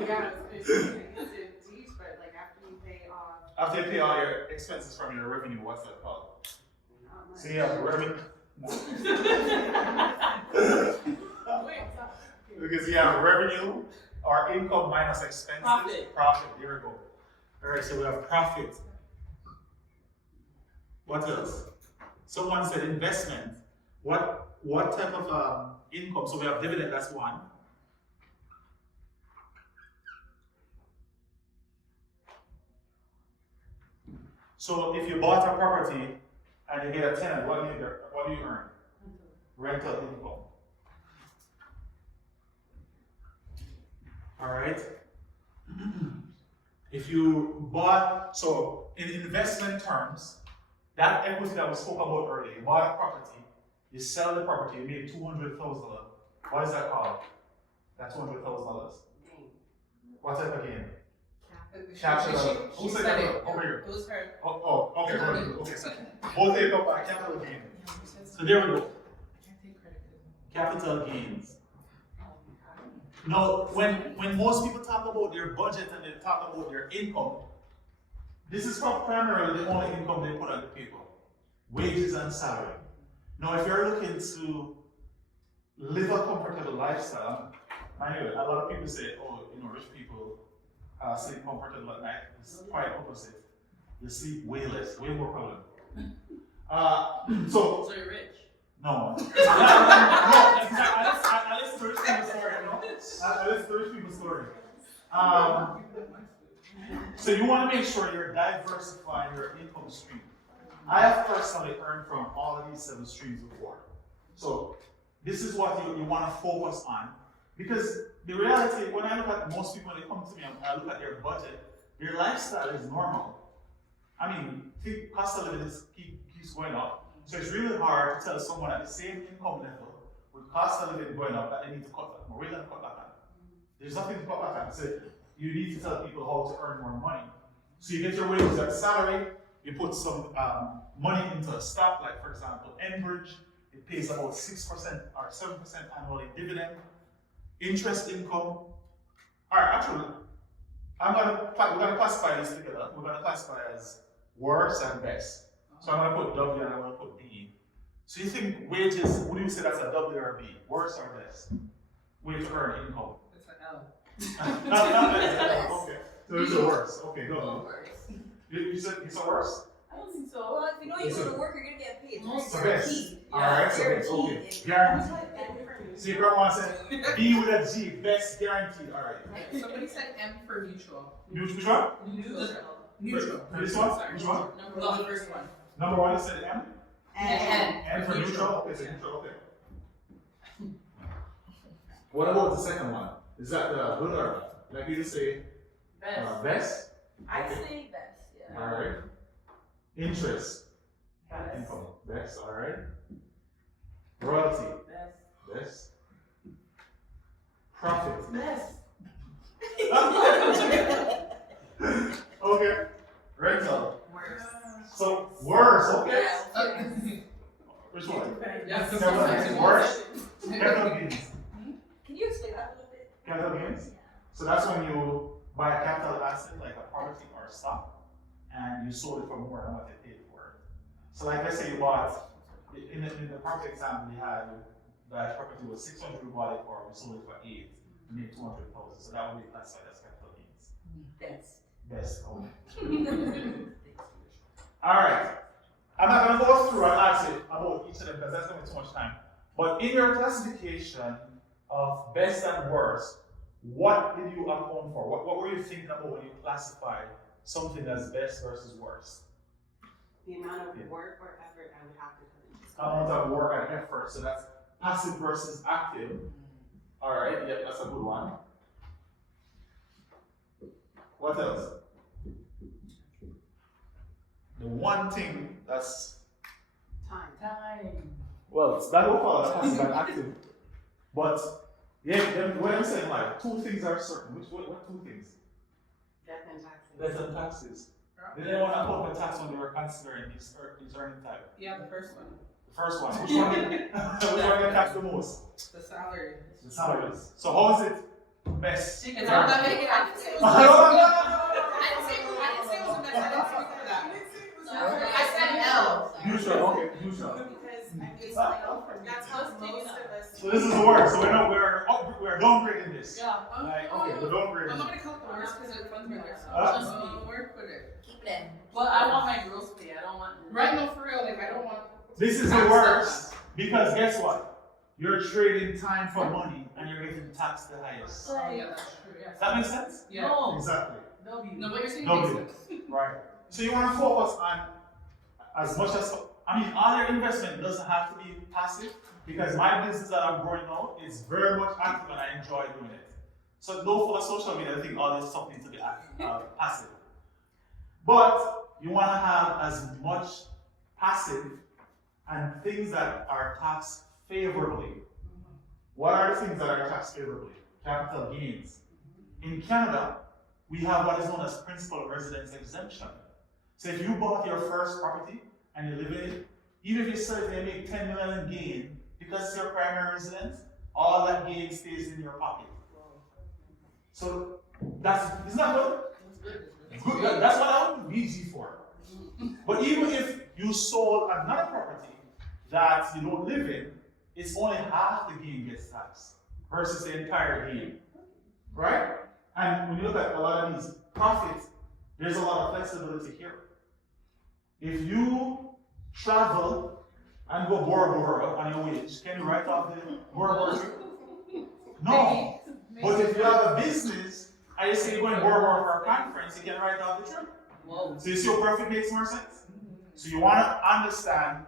Yeah, it's deep, but like after you pay off, After you pay all your expenses from your revenue, what's that called? not much. So you have revenue. Because you have revenue or income minus expenses. Profit. Profit. There we go. All right. So we have profit. What else? Someone said investment. What type of income? So we have dividend. That's 1. So if you bought a property and you get a tenant, what do you earn? Rental income. All right. If you bought, so in investment terms, that equity that we spoke about earlier, you bought a property, you sell the property, you made $200,000. What is that called? That's $200,000. Gain. What type of gain? Capital. Who said that? Over here. It was her. Oh, okay, okay. So both take up capital gain. So there we go. Capital gains. Now, when most people talk about their budget and they talk about their income, this is primarily the only income they put on the paper. Wages and salary. Now, if you're looking to live a comfortable lifestyle, anyway, a lot of people say, oh, rich people sleep comfortable at night. It's quite opposite. You sleep way less, way more problem. So you're rich. No. No, I listen to rich people's story, I listen to rich people's story. So you want to make sure you're diversifying your income stream. I have personally earned from all of these 7 streams before. So this is what you want to focus on. Because the reality, when I look at most people, when they come to me and I look at their budget, their lifestyle is normal. I mean, cost of living keeps going up. So it's really hard to tell someone at the same income level with cost of living going up that they need to cut back more. We're going to cut back on. There's nothing to cut back on. So you need to tell people how to earn more money. So you get your wages and salary, you put some money into a stock, like for example, Enbridge, it pays about 6% or 7% annually dividend. Interest income. Alright, actually, we're gonna classify this together. We're gonna classify as worst and best. So I'm gonna put W and I'm gonna put B. So you think wages, would you say that's a W or a B? Worst or best? Way to earn income. It's an L. Okay. So it's a worst. Okay, go. You said it's a worst? I don't think so. Well, if you know you go to work, you're gonna get paid. It's the best. Guaranteed. Alright, so it's okay. Guaranteed. So your grandma said B with a G, best guaranteed. Alright. Somebody said M for mutual. Which one? Neutral. For this one? Sorry. Which one? No, the first one. Number one, you said M? And M for neutral? Okay, so neutral, okay. What about the second one? Is that the good or like you say Best. best? I'd say best, yeah. Alright. Interest. Best. Income. Best, alright. Royalty. Best. Best. Profit. Best. Okay. Rental. Worse. So worse, okay. Okay. Which one? Yeah, so Capital gains. sometimes Worse. Capital gains. Can you explain that a little bit? Capital gains. So that's when you buy a capital asset like a property or a stock, and you sold it for more than what they paid for it. So like let's say you bought, in the property example we had, that property was 600, we bought it for, we sold it for 8, we made 200,000. So that would be classified as capital gains. Best. Best. Okay. Alright. I'm not gonna go through and ask you about each of them because that's gonna be too much time. But in your classification of best and worst, what did you account for? What were you thinking about when you classified something as best versus worst? The amount of work or effort I would have to put into something. Amount of work and effort, so that's passive versus active. Alright, yep, that's a good one. What else? The one thing that's, Time. well, it's that will fall as passive and active. But yeah, when I'm saying like two things are certain, what two things? Death and taxes. Death and taxes. Did anyone account for tax when they were considering his earning type? Yeah, the first one. The first one. Which one? Which one they tax the most? The salary. The salaries. So how is it best? It's not that big. I didn't say it was No, no, no, it was a best. I didn't speak for that. I said L. Neutral, okay, neutral. Because I feel like that's how most of us. So this is the worst. So we're downgrading this. Yeah. Like, okay, we're downgrading. I'm not gonna call it the worst because it funds me there. Huh? Where put it? Keep it in. But I want my gross pay. I don't want. Right, no, for real. Like I don't want. This is the worst because guess what? You're trading time for money and you're getting taxed the highest. Oh yeah, that's true. Yeah. Does that make sense? Yeah. No. Exactly. W. No, but you're saying No, makes dude. sense. Right. So you want to focus on as much as, I mean, all your investment doesn't have to be passive because my business that I'm growing now is very much active and I enjoy doing it. So don't follow social media. I think all this stuff needs to be passive. But you want to have as much passive and things that are taxed favorably. What are the things that are taxed favorably? Capital gains. In Canada, we have what is known as principal residence exemption. So if you bought your first property and you live in it, even if you sell it and you make 10 million in gain, because it's your primary residence, all that gain stays in your pocket. So isn't that good? Good. That's what I would BG for. But even if you sold another property that you don't live in, it's only half the gain gets taxed versus the entire gain. Right? And when you look at a lot of these profits, there's a lot of flexibility here. If you travel and go Bora Bora on your wage, can you write off the Bora Bora trip? No. But if you have a business and you say you're going Bora Bora for a conference, you can write off the trip. Whoa. So you see how profit makes more sense? So you want to understand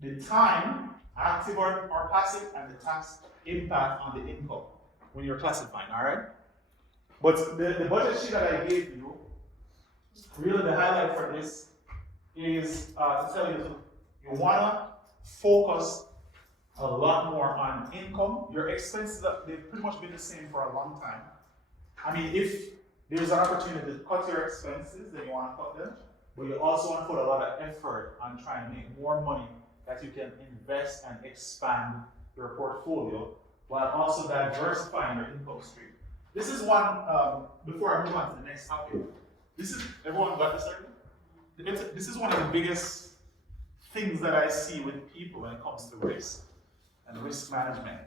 the time, active or passive, and the tax impact on the income when you're classifying, all right? But the budget sheet that I gave you, really the highlight for this is to tell you you want to focus a lot more on income. Your expenses, they've pretty much been the same for a long time. I mean, if there's an opportunity to cut your expenses, then you want to cut them. But you also want to put a lot of effort on trying to make more money that you can invest and expand your portfolio while also diversifying your income stream. This is one, before I move on to the next topic, everyone got this already? This is one of the biggest things that I see with people when it comes to risk and risk management.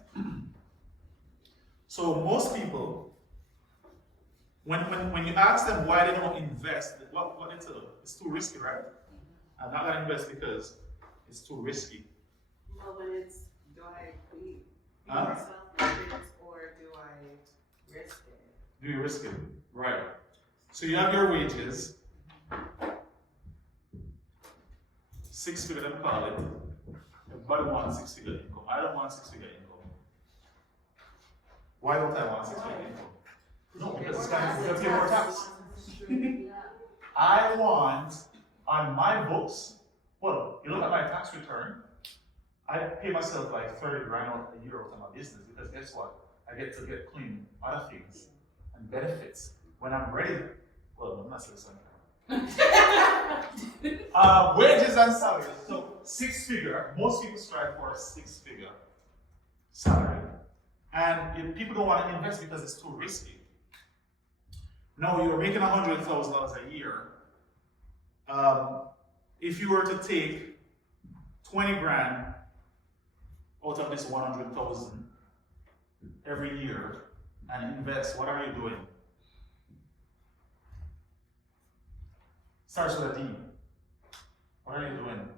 So most people, when you ask them why they don't invest, what they tell them? It's too risky, right? I'm not gonna invest because it's too risky. Well, when it's, do I be Huh? myself confidence or do I risk it? Do you risk it? Right. So you have your wages, 6-figure, them call it. Everybody wants 6-figure income. I don't want 6-figure income. Why don't I want 6-figure income? No, because it's kind of, pay more tax. I want on my books, well, you look at my tax return, I pay myself like 30 grand a year out of my business because guess what? I get to get clean other things and benefits when I'm ready. Well, I'm not listening. Wages and salaries. So 6-figure, most people strive for a 6-figure salary. And if people don't want to invest because it's too risky. No, you're making $100,000 a year. If you were to take 20 grand out of this 100,000 every year and invest, what are you doing? Starts with a D. What are you doing?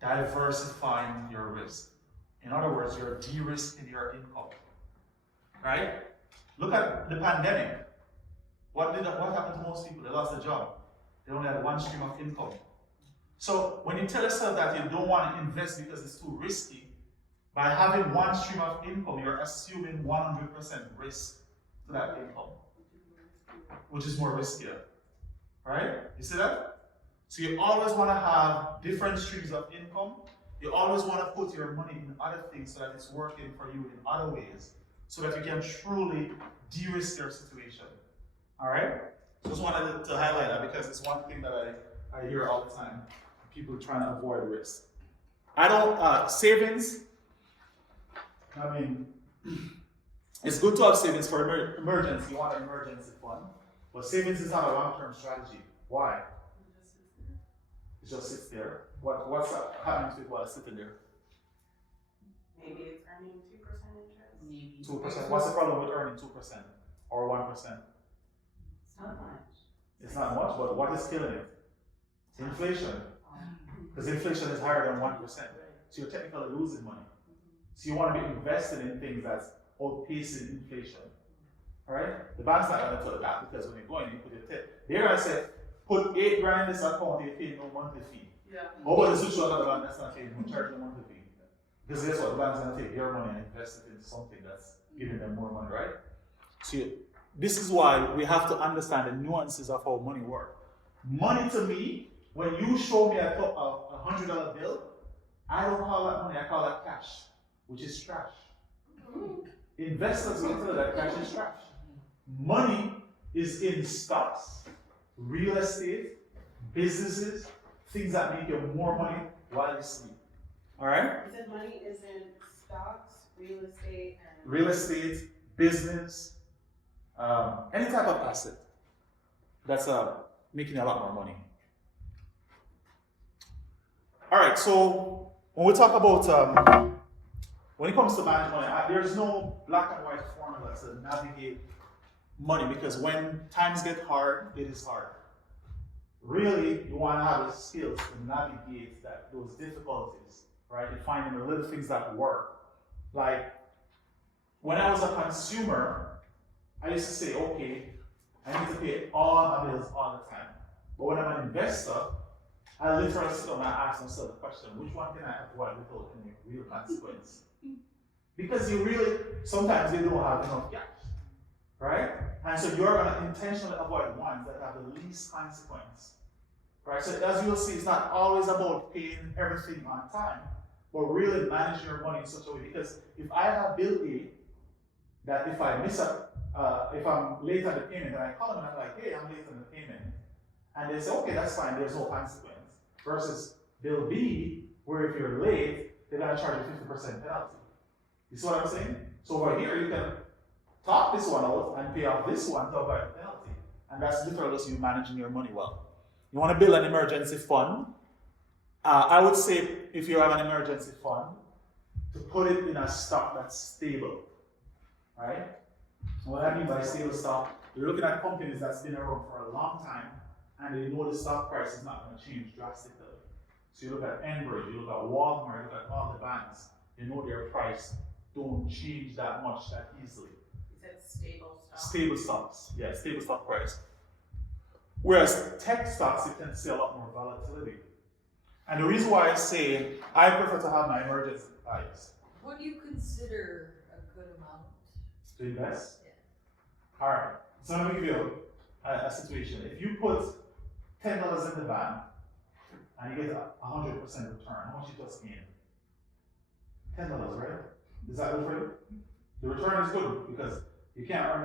Diversifying your risk. In other words, you're de-risking your income. Right? Look at the pandemic. What happened to most people? They lost their job. They only had one stream of income. So when you tell yourself that you don't want to invest because it's too risky, by having one stream of income, you're assuming 100% risk to that income, which is more riskier. Right? You see that? So you always want to have different streams of income. You always want to put your money in other things so that it's working for you in other ways, so that you can truly de-risk your situation. All right? Just wanted to highlight that because it's one thing that I hear all the time. People trying to avoid risk. I don't, savings, I mean, it's good to have savings for emergency. You want an emergency fund. But savings is not a long-term strategy. Why? It just sits there. What's happening to it while it's sitting there? Maybe it's earning 2% interest. 2%. What's the problem with earning 2% or 1%? It's not much. It's not much, but what is killing it? It's inflation. Because inflation is higher than 1%. So you're technically losing money. So you want to be invested in things that's outpacing inflation. Alright? The bank's not going to tell you that because when you're going, you put your tip. They're going to say, put 8 grand in this account, you pay no monthly fee. Yeah. Or the switch to another bank that's not paying, you charge no monthly fee. Because guess what? The bank's going to take your money and invest it into something that's giving them more money, right? So this is why we have to understand the nuances of how money works. Money to me, when you show me a $100 bill, I don't call that money, I call that cash, which is trash. Investors will tell you that cash is trash. Money is in stocks, real estate, businesses, things that make you more money while you sleep. All right? You said money is in stocks, real estate, and... Real estate, business, any type of asset that's making you a lot more money. All right, so when we talk about, when it comes to managing money, there's no black and white formula to navigate money because when times get hard, it is hard. Really, you want to have the skills to navigate those difficulties, right? And finding the little things that work. Like, when I was a consumer, I used to say, okay, I need to pay all my bills all the time. But when I'm an investor, I literally sit down and ask myself the question, which one can I avoid without any real consequence? Because sometimes you don't have enough cash, right? And so you're going to intentionally avoid ones that have the least consequence, right? So as you'll see, it's not always about paying everything on time, but really manage your money in such a way, because if I have bill A, that if I miss if I'm late on the payment, and I call them and I'm like, hey, I'm late on the payment, and they say, okay, that's fine, there's no consequence. Versus bill B, where if you're late, they're gonna charge you 50% penalty. You see what I'm saying? So over here, you can top this one out and pay off this one to avoid the penalty. And that's literally just you managing your money well. You want to build an emergency fund. I would say if you have an emergency fund, to put it in a stock that's stable, right? What I mean by stable stock, you're looking at companies that's been around for a long time, and you know the stock price is not going to change drastically. So you look at Enbridge, you look at Walmart, you look at all the banks, you know their price don't change that much that easily. You said stable stock. Stable stocks, yeah, stable stock price. Whereas tech stocks, you tend to see a lot more volatility. And the reason why I say I prefer to have my emergency buys What do you consider a good amount? to invest. Yeah. All right, so let me give you a situation. If you put $10 in the bank and you get a 100% return, how much you just gain? $10, right? Is that good for you? The return is good because you can't earn,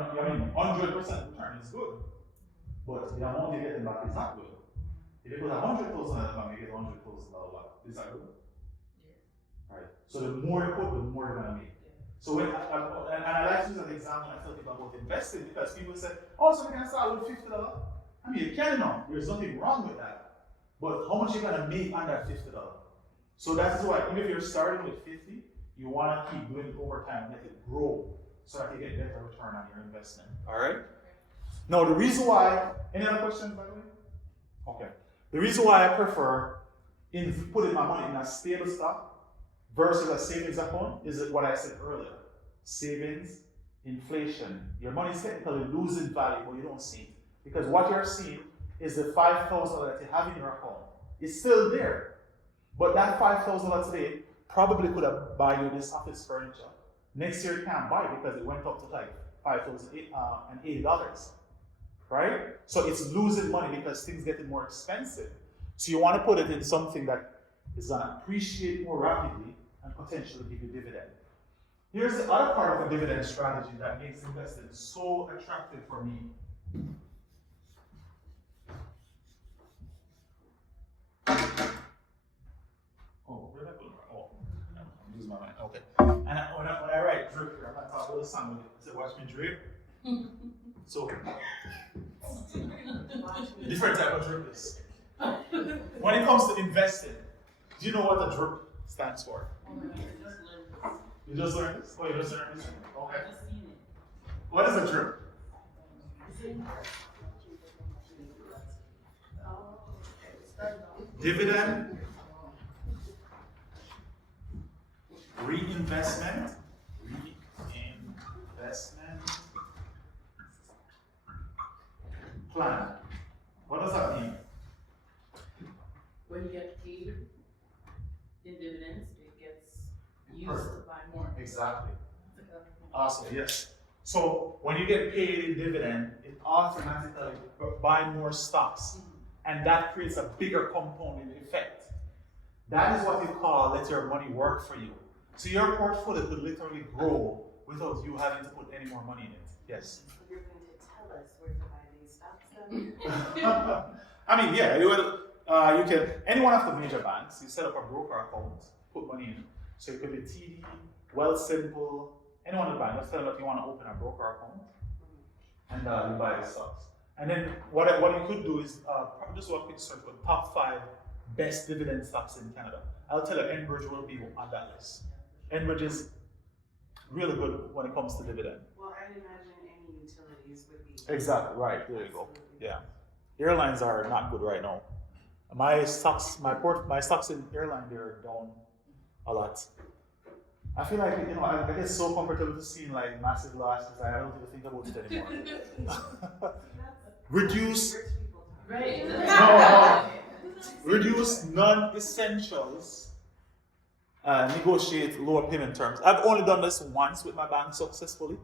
100% return is good, but the amount you're getting back is not good. If you put 100,000 in the bank, you get $100,000 back. Is that good? Yeah. Right. So the more you put, the more you're gonna make. So when and I like to use an example when I tell people about investing, because people say, oh, so we can start with $50. I mean, you can know. There's nothing wrong with that. But how much you gonna make on that $50? So that's why even if you're starting with 50, you want to keep doing it over time and let it grow so that you get better return on your investment. All right. Now the reason why, any other questions by the way? Okay. The reason why I prefer putting my money in a stable stock versus a savings account is what I said earlier. Savings, inflation. Your money is technically losing value, but you don't see it. Because what you're seeing is the $5,000 that you have in your account. It's still there. But that $5,000 today probably could have bought you this office furniture. Next year you can't buy it because it went up to like $5,080. Right? So it's losing money because things getting more expensive. So you want to put it in something that is going to appreciate more rapidly and potentially give you dividend. Here's the other part of a dividend strategy that makes investing so attractive for me. Oh, where did I go? Oh, I'm losing my mind. Okay. And when I write drip here, I'm not talking about the song with it. I said, watch me drip. So, different type of drip is. When it comes to investing, do you know what the drip stands for? Oh my God, You just learned this? Oh, you just learned this? Okay. I just seen it. What is a drip? Dividend, reinvestment, plan. What does that mean? When you get paid in dividends, it gets used to buy more. Exactly. Awesome, yes. So when you get paid in dividend, it automatically buy more stocks. And that creates a bigger compounding effect. That is what you call let your money work for you. So your portfolio could literally grow without you having to put any more money in it. Yes? You're going to tell us where to buy these stocks then? I mean, yeah, you can, any one of the major banks, you set up a broker account, put money in. So it could be TD, Wealthsimple, any one of the banks. Let's tell them that you want to open a broker account and you buy the stocks. And then what you could do is just do a quick search for top 5 best dividend stocks in Canada. I'll tell you, Enbridge will be on that list. Enbridge is really good when it comes to dividend. Well, I'd imagine any utilities would be. Exactly, right, there you go. Yeah. Airlines are not good right now. My stocks in airline, they're down a lot. I feel like, I get so comfortable to seeing like massive losses, I don't even think about it anymore. Reduce, Right. no, reduce non-essentials, negotiate lower payment terms. I've only done this once with my bank successfully.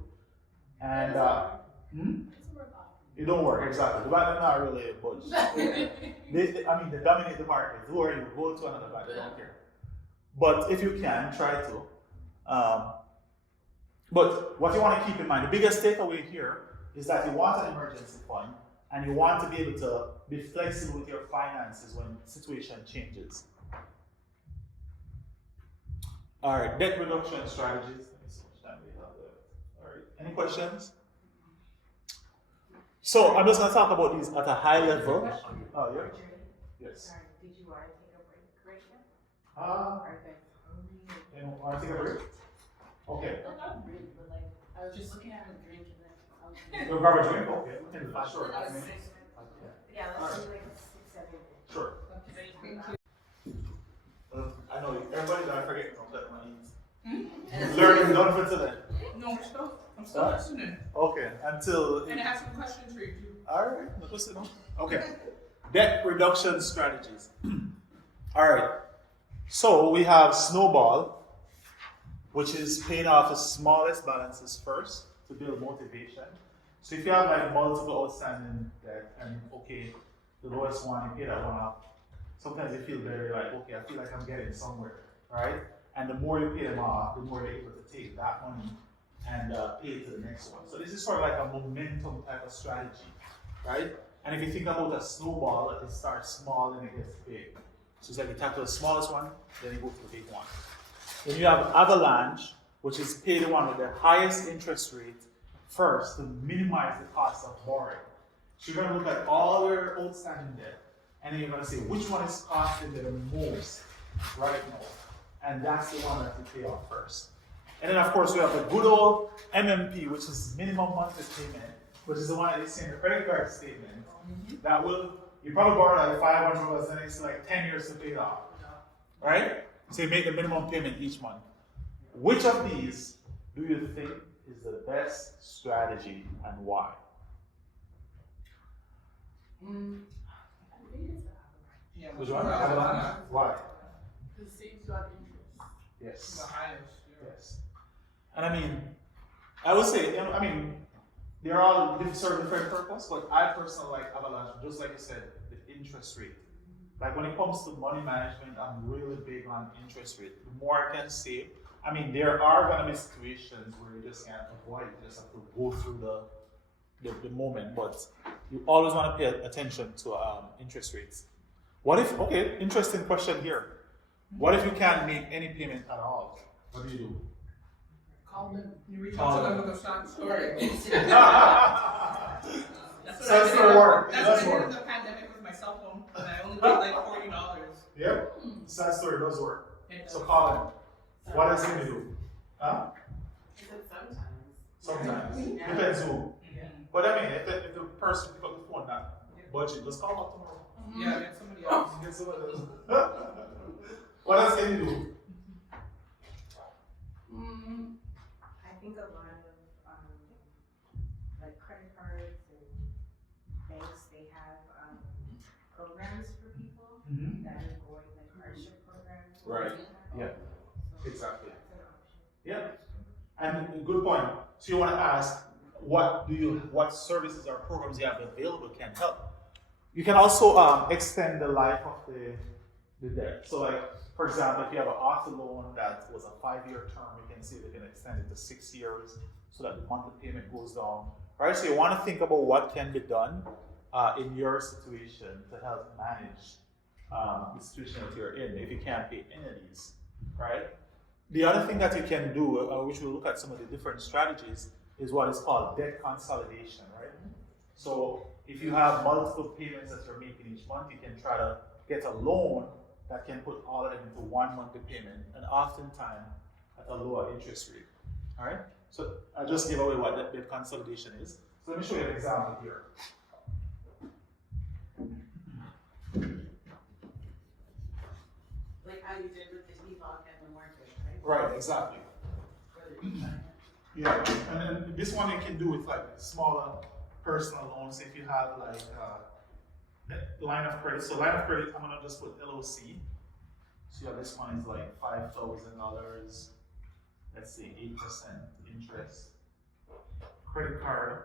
And it don't work, exactly. The bank is not really a budge. They dominate the market. Who are you? Go to another bank, they don't care. But if you can, try to. But what you want to keep in mind, the biggest takeaway here is that you want an emergency fund and you want to be able to be flexible with your finances when situation changes. All right, debt reduction strategies. Let me see how much time we have left. All right, any questions? So I'm just going to talk about these at a high level. Oh, yeah. Yes. Sorry, did you want to take a break right now? Uh, Or that's only. you want to take a break? Okay. No, not really, but like, I was just looking at her drink and then I was. You'll grab a drink? Okay, we can do that. Sure. Yeah, let's do like a 6-7. Sure. Thank you. I know everybody's gonna forget to put my needs. Learning done for today. No, I'm still listening. Okay, until. And I have some questions for you too. Alright, listen. Okay. Debt reduction strategies. Alright. So we have Snowball, which is paying off the smallest balances first to build motivation. So if you have like multiple outstanding debt and okay, the lowest one, you pay that one off. Sometimes you feel very like, okay, I feel like I'm getting somewhere, right? And the more you pay them off, the more you're able to take that money and pay it to the next one. So this is sort of like a momentum type of strategy, right? And if you think about a snowball, it starts small and it gets big. So it's like you tackle the smallest one, then you go to the big one. Then you have avalanche, which is pay the one with the highest interest rate first to minimize the cost of borrowing. So you're going to look at all your outstanding debt, and then you're going to say which one is costing the most right now. And that's the one that you pay off first. And then of course we have the good old MMP, which is minimum monthly payment, which is the one that you see in the credit card statement. That will, you probably borrow like $500, then it's like 10 years to pay it off. Right? So you make the minimum payment each month. Which of these do you think is the best strategy and why? I think it's Yeah, Which one? Avalanche? Why? because it saves you on interest. Yes. The highest. Yes. And I mean, I would say, I mean, they're all serve different purpose, but I personally like Avalanche, just like you said, the interest rate. Like when it comes to money management, I'm really big on interest rate. The more I can save, I mean, there are going to be situations where you just can't avoid it. You just have to go through the moment, but you always want to pay attention to interest rates. What if, okay, interesting question here. What if you can't make any payment at all? What do you do? Call them. You reach out to them with a sad story. That's what That's I did. the work. That's That's what I work. did in the pandemic with my cell phone, and I only paid like $40. Yep. Sad story does work. It does. So Colin, what else can you do? Huh? Is it sometimes? Sometimes. Yeah. Depends who. Yeah. But I mean, if the person pick up the phone not budget, just call back tomorrow. Yeah, get somebody else. Get someone else. What else can you do? I think a lot of like credit cards and banks, they have programs for people Mm-hmm. that are going like hardship programs. Right. Yeah. So Exactly. that's an option. Yeah. And good point. So you want to ask, what services or programs you have available can help? You can also extend the life of the debt. So like, for example, if you have an auto loan that was a 5-year term, you can see they can extend it to 6 years so that the monthly payment goes down. Right? So you want to think about what can be done in your situation to help manage the situation that you're in if you can't pay any of these. Right? The other thing that you can do, which we'll look at some of the different strategies, is what is called debt consolidation, right? So if you have multiple payments that you're making each month, you can try to get a loan that can put all of them into one monthly payment, and oftentimes at a lower interest rate. All right? So I just gave away what debt consolidation is. So let me show you an example here. Like how you did with the HELOC and the mortgage, right? Right, exactly. Yeah, and then this one you can do with like smaller personal loans if you have like line of credit. So line of credit, I'm gonna just put LOC. So yeah, this one is like $5,000. Let's say 8% interest. Credit card,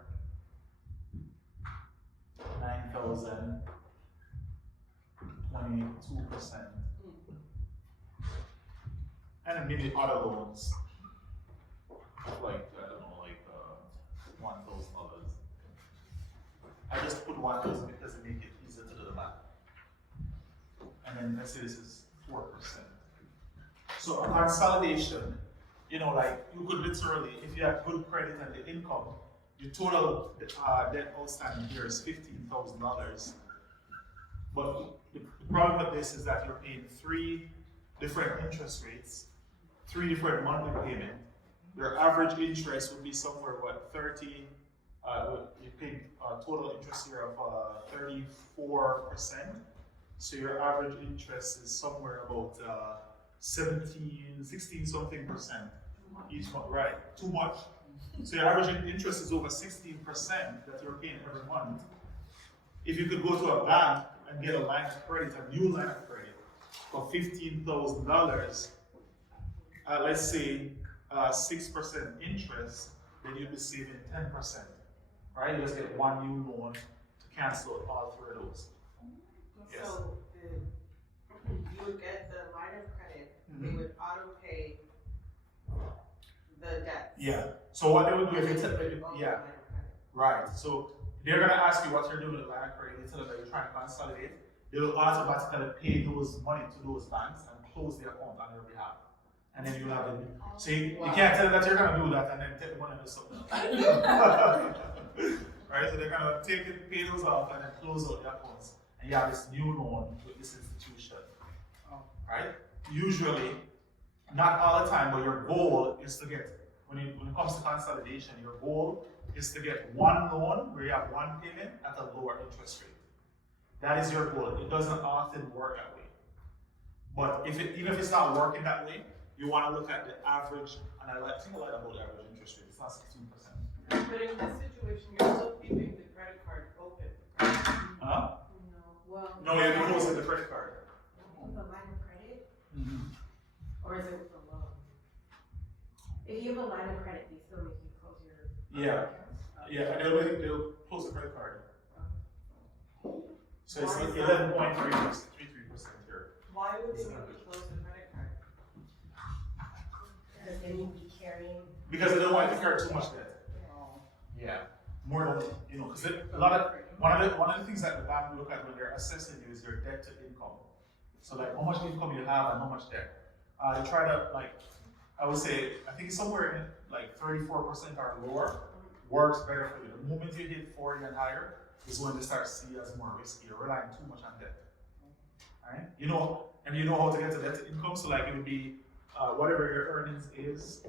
9,000, 22%. and then maybe other loans, like I don't know, like $1,000. I just put 1,000 because it makes it easier to do the math. And then let's say this is 4%. So a consolidation, you know, like you could literally, if you have good credit and the income, your total debt outstanding here is $15,000. But the problem with this is that you're paying 3 different interest rates, 3 different monthly payments. Your average interest would be somewhere, what, 30, you pay total interest here of 34%. So your average interest is somewhere about 16 something percent each month, right? Too much. So your average interest is over 16% that you're paying every month. If you could go to a bank and get a line of credit, a new line of credit for $15,000, let's say 6% interest, then you'd be saving 10%, right? You just get one new loan to cancel all 3 of those. Yes. So you would get the line of credit, they would auto pay the debt. Yeah. So what they would do if it's Line of credit. right. So they're gonna ask you what you're doing with the line of credit. They tell them that you're trying to consolidate. They will automatically pay those money to those banks and close the account on your behalf. And then you'll have it. So you can't tell them that you're gonna do that and then take the money and do something else. Right? So they're gonna take it, pay those off, and then close out the accounts. And you have this new loan with this institution. Right? Usually, not all the time, but your goal is to get, when it comes to consolidation, your goal is to get one loan where you have one payment at a lower interest rate. That is your goal. It doesn't often work that way. But even if it's not working that way, you want to look at the average, and I think a lot about the average interest rate. It's not 16%. But in this situation, you're still keeping the credit card open. Huh? Well. No, you're closing the credit card. With a line of credit, Mm-hmm. or is it with a loan? If you have a line of credit, they still make you close your Yeah. accounts? Yeah, and they'll close the credit card. So it's 11.33% here. Why would they make you close the credit card? Because they will be carrying. Because they don't want to carry too much debt. Yeah. More than, you know, because one of the things that the bank will look at when they're assessing you is your debt to income. So like how much income you have and how much debt. They try to, like, I would say, I think somewhere in like 34% or lower works better for you. The moment you hit 40 and higher is when they start to see you as more risky. You're relying too much on debt. Right? You know, and you know how to get to debt to income, so like it would be whatever your earnings is.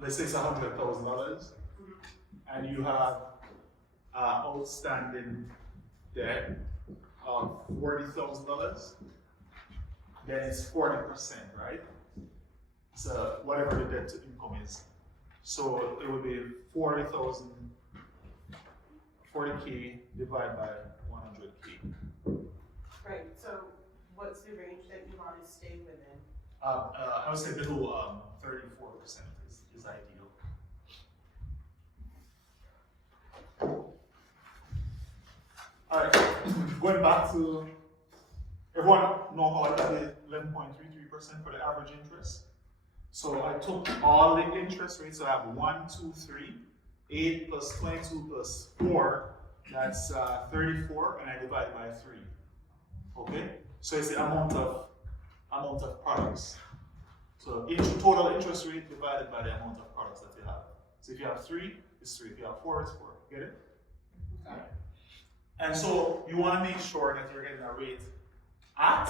Let's say it's $100,000, and you have outstanding debt of $40,000. Then it's 40%, right? So whatever the debt to income is. So it would be 40,000, 40K divided by 100K. Right, so what's the range that you want to stay within? I would say below 34% is ideal. All right, going back to, everyone know how I did 11.33% for the average interest? So I took all the interest rates, so I have 1, 2, 3, 8 plus 22 plus 4, that's 34, and I divide by 3. Okay? So it's the amount of products. So total interest rate divided by the amount of products that you have. So if you have 3, it's 3. If you have 4, it's 4. Get it? Okay. And so you want to make sure that you're getting a rate at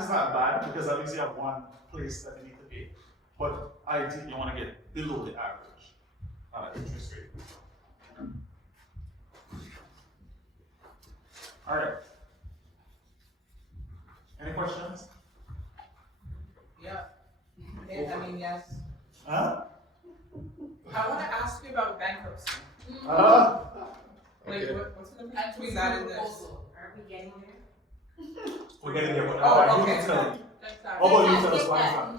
is not bad because at least you have one place that you need to pay. But ideally, you want to get below the average interest rate. All right. Any questions? Yeah. I mean, yes. Huh? I want to ask you about bankruptcy. Like, Okay. what's the difference between that and this? Are we getting there? We're getting there. Oh, You okay. can tell me. Thanks, How about you tell us one Yeah. time?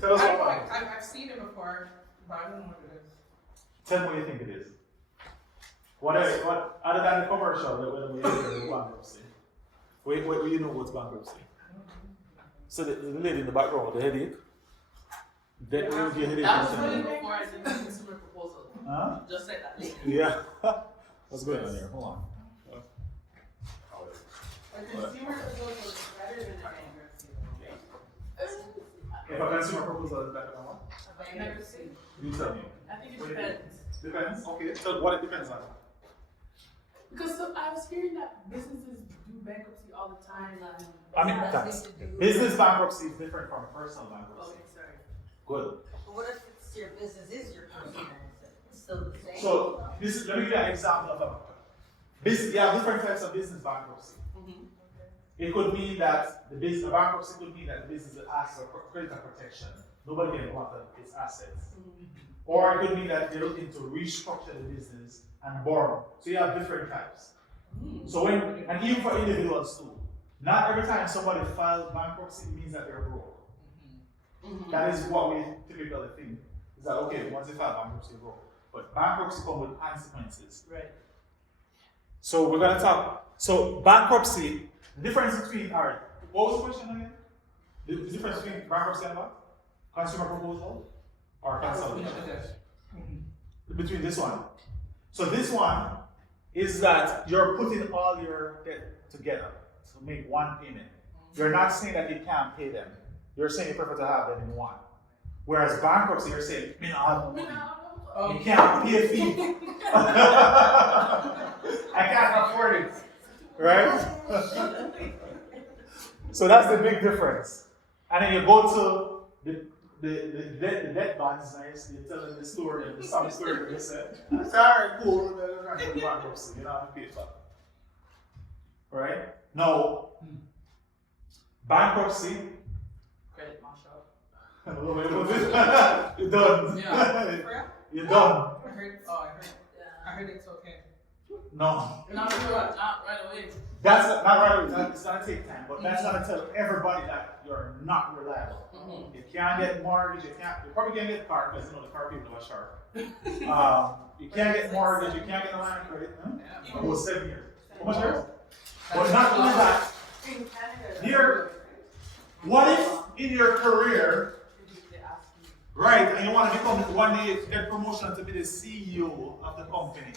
Tell us I don't one know, time. I've seen it before, but I don't know what it is. Tell me what you think it is. What other than the commercial, when we hear bankruptcy? Wait, you know what's bankruptcy? So the lady in the background with the headache. That will give you a headache. That was funny before I did the consumer proposal. Huh? Just like that. Yeah. What's going on here? Hold on. A consumer proposal is better than a bankruptcy. If a consumer proposal is better than what? Bankruptcy. You tell me. I think it depends. Depends? Okay. So what it depends on? Because so I was hearing that businesses do bankruptcy all the time. I mean, Has that's, nothing to do with- business bankruptcy is different from personal bankruptcy. Okay, sorry. Good. But what if it's your business is your personal? It's still the same? So this is, let me give you an example of a business. You have different types of business bankruptcy. It could mean that the business bankruptcy could mean that the business asks for creditor protection. Nobody can want its assets. Or it could mean that they're looking to restructure the business and borrow. So you have different types. So when, and even for individuals too, not every time somebody files bankruptcy means that they're broke. That is what we typically think. Is that okay, once they file bankruptcy, they're broke. But bankruptcy comes with consequences. Right. So we're gonna talk, so bankruptcy, the difference between, all right, what was the question again? The difference between bankruptcy and what? Consumer proposal or consolidation? Between this one. So this one is that you're putting all your debt together to make one payment. You're not saying that you can't pay them. You're saying you prefer to have them in one. Whereas bankruptcy, you're saying, you know, you can't pay a fee. I can't afford it. Right? So that's the big difference. And then you go to the debt bonds, nice, you're telling the story and some story that they said, it's alright, cool, they're trying to go to bankruptcy, you don't have to pay for it. Right? Now, bankruptcy, Credit marshal. you're done. Yeah. You're done. I heard it's okay. No. Not right away. That's not right away. It's gonna take time, but that's gonna tell everybody that you're not reliable. You can't get mortgage. You probably can't get car because you know the car people are sharp. You can't get mortgage. You can't get a line of credit. Huh? Oh, 7 years. How much years? But not only that. In Canada. Here, what if in your career, right, and you want to become one day get promotion to be the CEO of the company?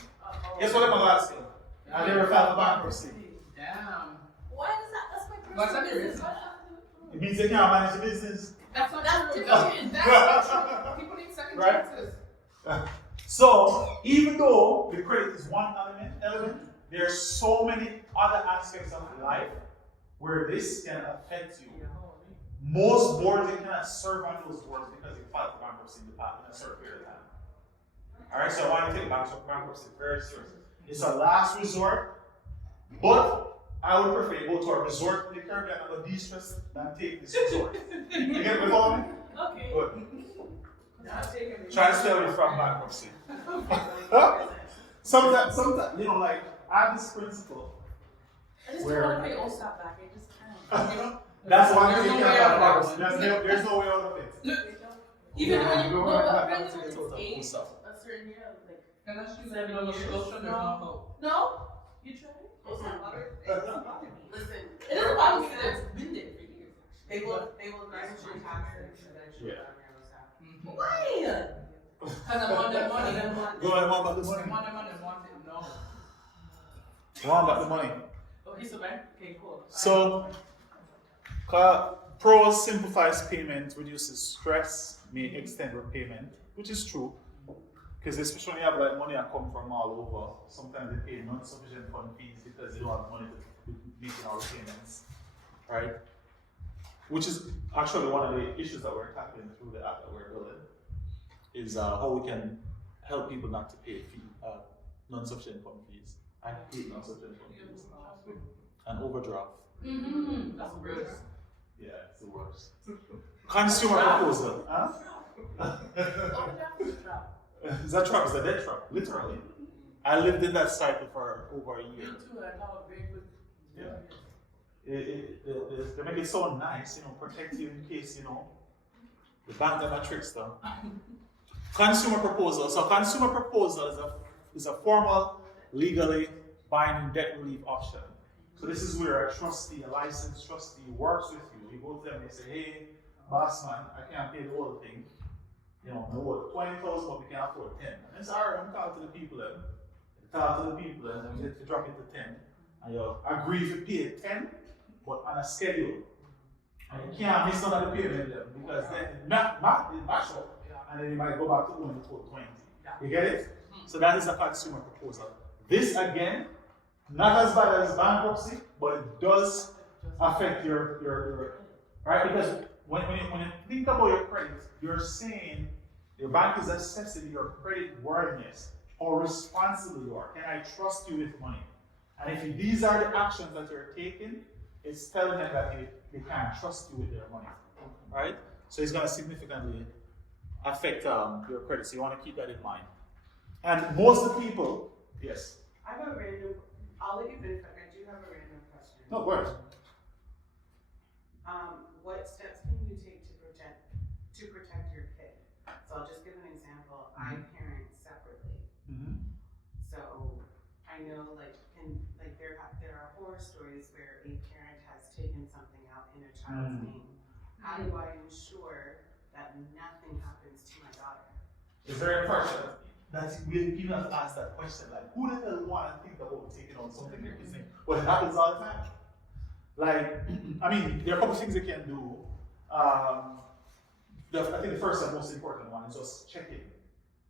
Guess what I'm gonna ask you? Have you ever filed for bankruptcy? Damn. Why is that? That's my What's personal that business. reason? It means they can't manage the business. That's not That's true. different. That's not true. People need second Right. chances. So even though the credit is one element, there are so many other aspects of life where this can affect you. Most boards you cannot serve on those boards because you filed for bankruptcy in a certain period of time. Alright, so I want to take bankruptcy very seriously. It's a last resort, but I would prefer you go to a resort in the Caribbean and go de-stress than take this resort. You get me on? Okay. Good. Not taking Try to stay away from bankruptcy. Sometimes, you know, like, I have this principle. I just Where- don't want to pay OSAP back. I just can't. You know? That's one There's thing no you way can't out of bankruptcy. There's no way out of it. Even Yeah, when you go go ahead, up have to to go to age, OSAP. a certain year, like And that's true. 7 Nova years. Scotia, there's no hope. no, you tried. Listen, It doesn't bother me that it's been there for years. they will grant you taxes so that you Yeah. have your own stuff. Why? Because I want that money. Go ahead, what about the I money? want the money. I want it. No. What about the money? Okay, so back. Okay, cool. So, pros simplifies payment, reduces stress, may extend repayment, which is true. Because especially when you have like money that come from all over, sometimes they pay non-sufficient fund fees because they don't have money to make all the payments, right? Which is actually one of the issues that we're tackling through the app that we're building, is how we can help people not to pay non-sufficient fund fees. I hate non-sufficient fund fees. And overdraft. Mm-hmm. That's worse. Yeah, it's the worst. Consumer proposal. Huh? Overdraft is a trap. Is that trap? Is that debt trap? Literally. I lived in that cycle for over a Me year. too. I thought very quick. Yeah. They make it so nice, you know, protect you in case, you know, the bank are a trickster. Consumer proposal. So consumer proposal is a formal, legally binding debt relief option. So this is where a trustee, a licensed trustee, works with you You go to them and say, hey, boss man, I can't pay the whole thing. You know, no, 20,000, but we can afford 10. And it's all right, I'm talking to the people then. Talk to the people and then we get to drop it to 10. And you agree to pay 10, but on a schedule. And you can't miss none of the payment then, because then it mash up, and then you might go back to only for 20. You get it? So that is a consumer proposal. This again, not as bad as bankruptcy, but it does affect your right? Because when you think about your credit, you're saying your bank is assessing your credit worthiness, how responsible you are. Can I trust you with money? And if these are the actions that you're taking, it's telling them that they can't trust you with their money, right? So it's going to significantly affect your credit. So you want to keep that in mind. And most of the people, yes. I have a random, I'll let you finish, but I do have a random question. No, worries. What steps can you take to protect your kid? So I'll just give an example. I parent separately. Mm-hmm. So I know there are horror stories where a parent has taken something out in a child's name. How do I ensure that nothing happens to my daughter? It's very unfortunate that we people have asked that question. Like, who the hell want to think about taking on something like this thing? Well, it happens all the time. Like, I mean, there are a couple things you can do. I think the first and most important one is just checking.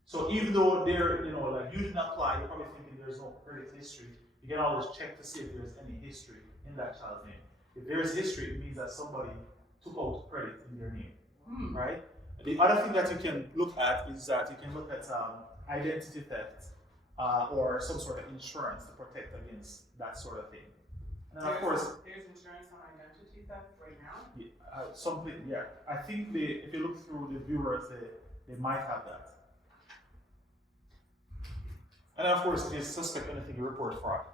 So even though they're, like you didn't apply, you're probably thinking there's no credit history. You can always check to see if there's any history in that child's name. If there's history, it means that somebody took out credit in their name, right? The other thing that you can look at is that you can look at identity theft or some sort of insurance to protect against that sort of thing. And of course, there's insurance on identity theft right now. Something, yeah. I think if you look through the bureaus, they might have that. And of course, if you suspect anything, you report fraud.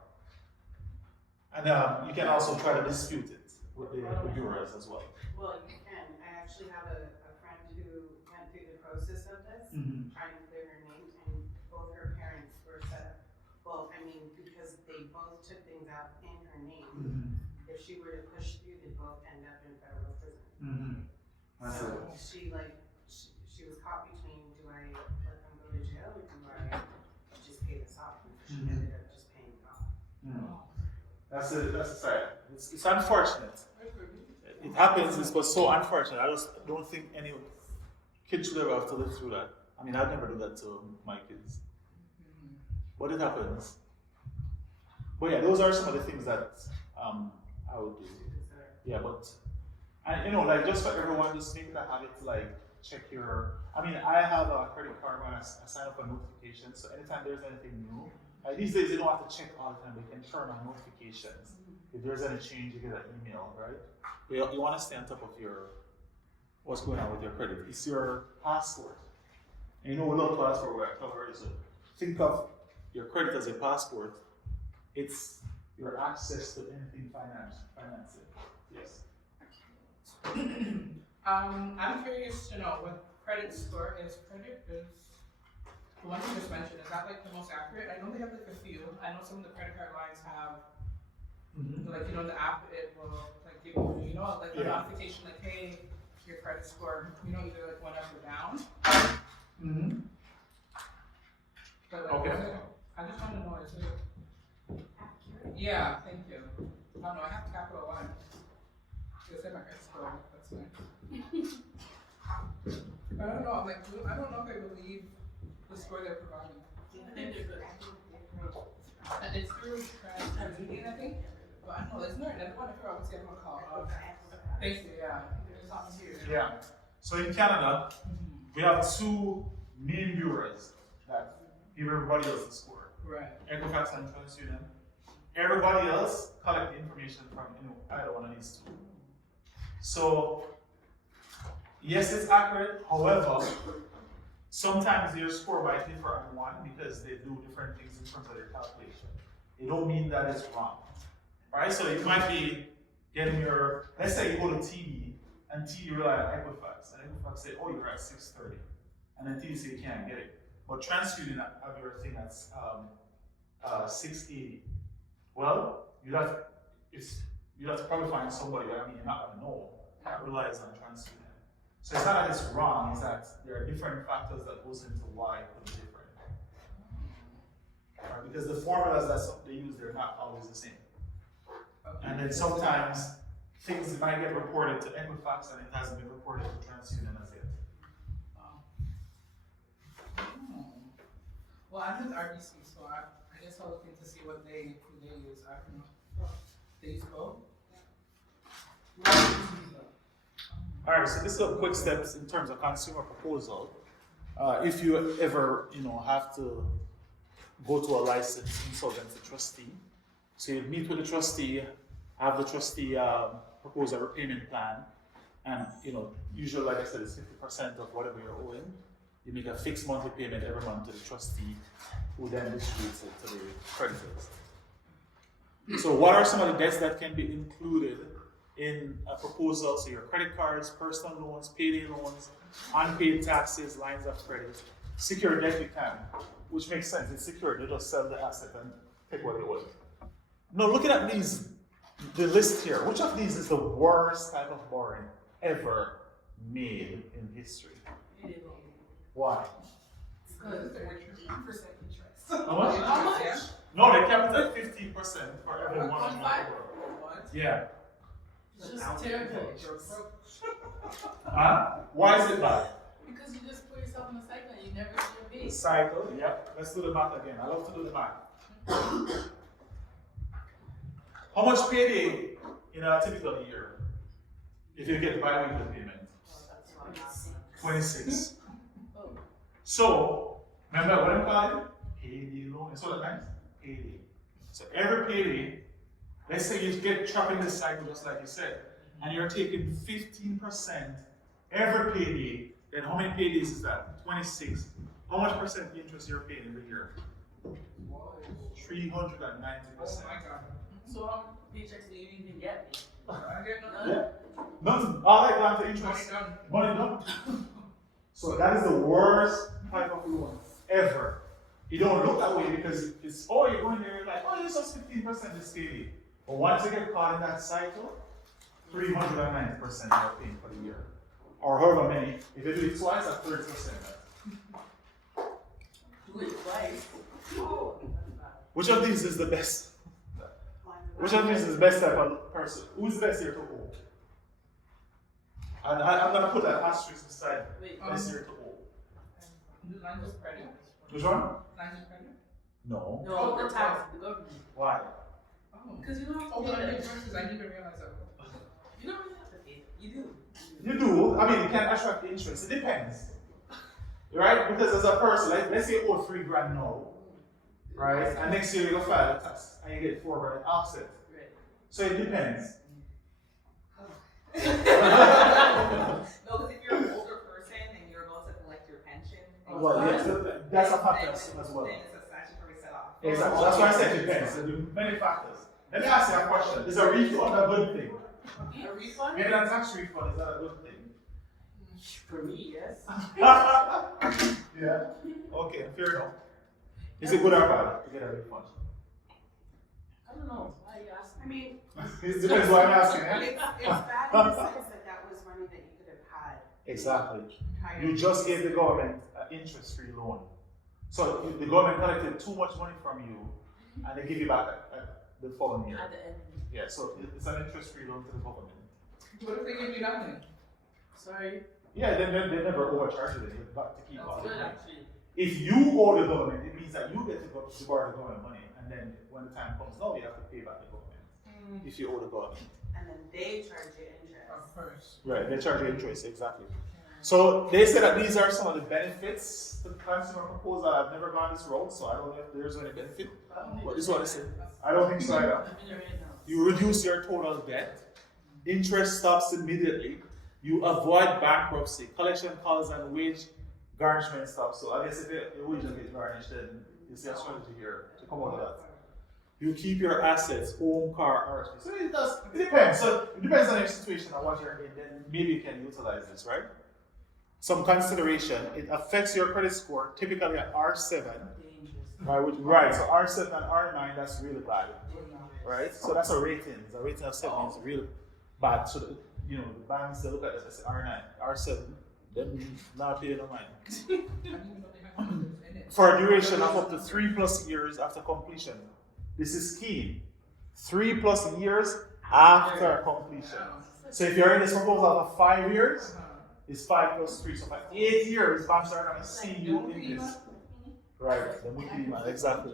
And you can also try to dispute it with the bureaus as well. Well, you can. I actually have a friend who went through the process of this, trying to clear her name, and both her parents were set up. Well, I mean, because they both took things out in her name. If she were to push through, they'd both end up in federal prison. So she was caught between, do I let them go to jail or do I just pay this off? And she ended up just paying it off. That's a side. It's unfortunate. It happens, but so unfortunate. I just don't think any kid should ever have to live through that. I mean, I'd never do that to my kids. But it happens. But yeah, those are some of the things that I would do. Yeah, but, and like just for everyone, just make that habit to like check your, I mean, I have a credit card when I sign up for notifications, so anytime there's anything new, these days you don't have to check all the time, they can turn on notifications. If there's any change, you get an email, right? You want to stay on top of what's going on with your credit. It's your passport. And we love passport where I cover it, so think of your credit as a passport. It's your access to anything financing. Yes. I'm curious to know what credit score is. Credit is the one you just mentioned. Is that like the most accurate? I know they have like a few. I know some of the credit card lines have, like the app. It will like give you, like a notification like, hey, your credit score, either like went up or down. But like, Okay. I just want to know, is it? Yeah, thank you. I don't know, I have Capital One. It's in my credit score, that's nice. I don't know, I'm like, I don't know if I believe the score they're providing. And it's through TransUnion, I think. But I don't know, isn't there another one? I forgot what's the other one called. Thank you, yeah. There's something here. Yeah. So in Canada, we have two main bureaus that give everybody else a score. Right. Equifax and TransUnion. Everybody else collect the information from either one of these two. So yes, it's accurate. However, sometimes their score might differ on one because they do different things in terms of their calculation. It don't mean that it's wrong, right? So you might be getting let's say you go to TD and TD rely on Equifax, and Equifax say, oh, you're at 630, and then TD say you can't get it. But TransUnion have your thing that's 680. Well, you'd have to probably find somebody, you're not gonna know, that relies on TransUnion. So it's not that it's wrong, it's that there are different factors that goes into why it could be different. Right? Because the formulas that they use, they're not always the same. And then sometimes things might get reported to Equifax and it hasn't been reported to TransUnion as yet. Well, I'm with RBC, so I guess I'll look into see what they use. I don't know. They use both? All right, so this is a quick steps in terms of consumer proposal. If you ever, have to go to a licensed insolvency trustee, so you meet with the trustee, have the trustee propose a repayment plan, and usually, like I said, it's 50% of whatever you're owing. You make a fixed monthly payment every month to the trustee, who then distributes it to the creditors. So, what are some of the debts that can be included in a proposal? So, your credit cards, personal loans, payday loans, unpaid taxes, lines of credit, secured debt you can, which makes sense. It's secured. You just sell the asset and take what you owe. Now, looking at the list here, which of these is the worst type of borrowing ever made in history? Why? It's good. They're 8% interest. How much? How much? No, they kept it at 15% for every one of them. What? Yeah. It's just terrible. Why is it bad? Because you just put yourself in a cycle and you never see your The base. cycle, yep. Let's do the math again. I love to do the math. How much payday in a typical year if you get bi-weekly payment? 26. So, remember what I'm calling? Payday loan. That's what it means? Payday. So every payday, let's say you get trapped in this cycle just like you said, and you're taking 15% every payday, then how many paydays is that? 26. How much percent interest you're paying every year? 390%. Oh my god. So how many paychecks do you even get? I get none. Yeah. Nothing. All that down to interest. Money done. Money done. So that is the worst type of loan ever. You don't look that way because it's, you're going there, like, it's just 15% this payday. But once you get caught in that cycle, 390% you're paying for the year. Or however many. If you do it twice, that's 30%. Do it twice. Which of these is the best? Which of these is the best type of person? Who's the best here to owe? And I'm going to put that asterisk beside best here to owe. Lines of credit. Which one? Lines of credit. No. No, the tax, the government. Why? Oh. Because you don't have Oh, to but pay I that. did versus I didn't even realize that. You don't really have to pay. You do. You do. I mean, you can attract the interest. It depends. Right? Because as a person, let's say you owe $3,000 now. Right? And next year you go file a tax and you get $4,000 offset. Right. So it depends. No, because if you're an older person and you're about to collect your pension, Well, yes, that's a factor as well. Then it's a statutory set off. Exactly. That's why I said it depends. There are many factors. Let me ask you a question. Is a refund a good thing? A refund? Maybe a tax refund is that a good thing? For me, yes. Yeah. Okay, fair enough. Is it good or bad to get a refund? I don't know. Why are you asking? I mean, It depends what I'm asking. Eh? it's bad in the sense that was money that you could have had. Exactly. prior You to just this. gave the government an interest-free loan. So the government collected too much money from you, and they give you back the following year. At the end. Yeah, so it's an interest-free loan to the government. What if they give you nothing? Sorry. Yeah, they never overcharge you. They back to keep all That's the good money. actually. If you owe the government, it means that you get to borrow the government money, and then when the time comes, no, you have to pay back the government. If you owe the government. And then they charge you interest. Of course. Right, they charge you interest, exactly. So they say that these are some of the benefits to the consumer proposal. I've never gone this road, so I don't know if there's any benefit. But this is what they say. I don't think so either. I'm in it right now. You reduce your total debt. Interest stops immediately. You avoid bankruptcy. Collection calls and wage garnishment stops. So I guess if your wage gets garnished, then you see a strategy here to come out of that. You keep your assets, home, car, RSP. So it depends. So it depends on your situation and what you're in, then maybe you can utilize this, right? Some consideration, it affects your credit score, typically at R7, Dangerous. right? So R7 and R9, that's really bad, right? So that's a rating. A rating of 7 is really bad. So you know, the banks, they look at this and say R9, R7, them not paying no mind. I didn't even know they had numbers in it. For a duration of up to 3+ years after completion. This is key. 3+ years after completion. So if you're in this proposal for 5 years, it's 5 + 3. So for 8 years, banks are going to see you in this. Right, the multi exactly.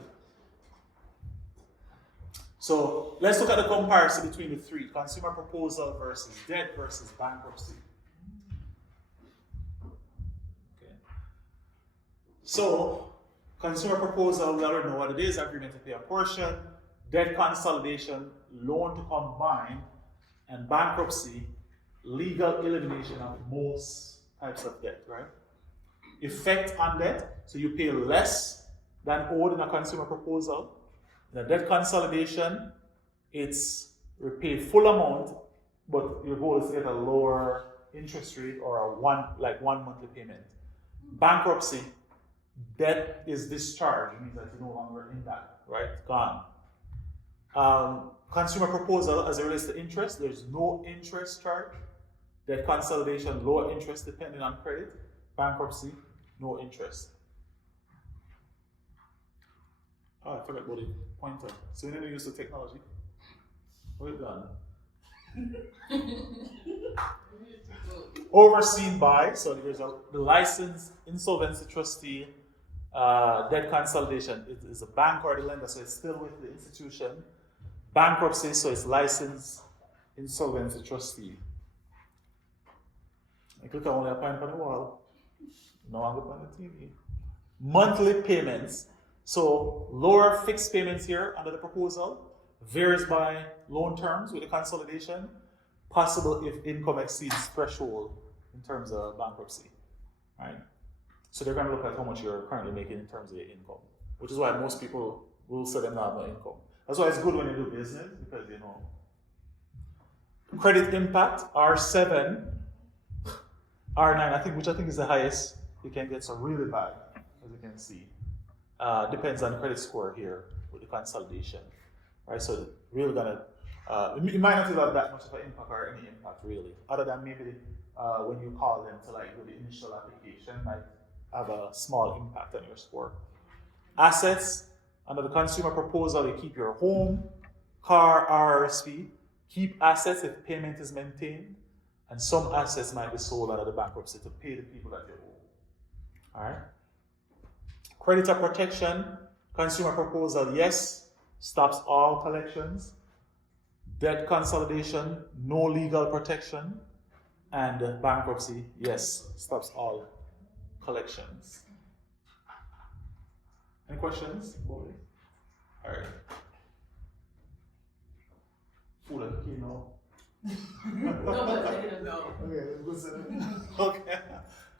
So let's look at the comparison between the three: consumer proposal versus debt versus bankruptcy. Okay. So consumer proposal, we already know what it is: agreement to pay a portion, debt consolidation, loan to combine, and bankruptcy, legal elimination of most types of debt, right? Effect on debt, so you pay less than owed in a consumer proposal. In a debt consolidation, it's repay full amount, but your goal is to get a lower interest rate or a one monthly payment. Bankruptcy, debt is discharged, it means that you're no longer in that, right? Gone. Consumer proposal, as it relates to interest, there's no interest charge. Debt consolidation, lower interest depending on credit. Bankruptcy, no interest. Oh, I forgot about the pointer. So we need to use the technology. Well done. Overseen by, so there's the licensed insolvency trustee, debt consolidation. It is a bank or the lender, so it's still with the institution. Bankruptcy, so it's licensed insolvency trustee. I click only a point on the wall. No longer on the TV. Monthly payments. So lower fixed payments here under the proposal, varies by loan terms with the consolidation, possible if income exceeds threshold in terms of bankruptcy, right? So they're going to look at how much you're currently making in terms of your income, which is why most people will say they don't have no income. That's why it's good when you do business, because you know. Credit impact, R7, R9, which I think is the highest you can get, so really bad, as you can see. Depends on credit score here with the consolidation, right? So really gonna, it might not have that much of an impact or any impact really, other than maybe when you call them to like do the initial application, might have a small impact on your score. Assets, under the consumer proposal, you keep your home, car, RRSP, keep assets if payment is maintained, and some assets might be sold under the bankruptcy to pay the people that you owe. All right. Creditor protection, consumer proposal, yes, stops all collections. Debt consolidation, no legal protection. And bankruptcy, yes, stops all collections. Any questions? All right. Food and cooking, no? No, but I didn't know. Okay, listen. Okay.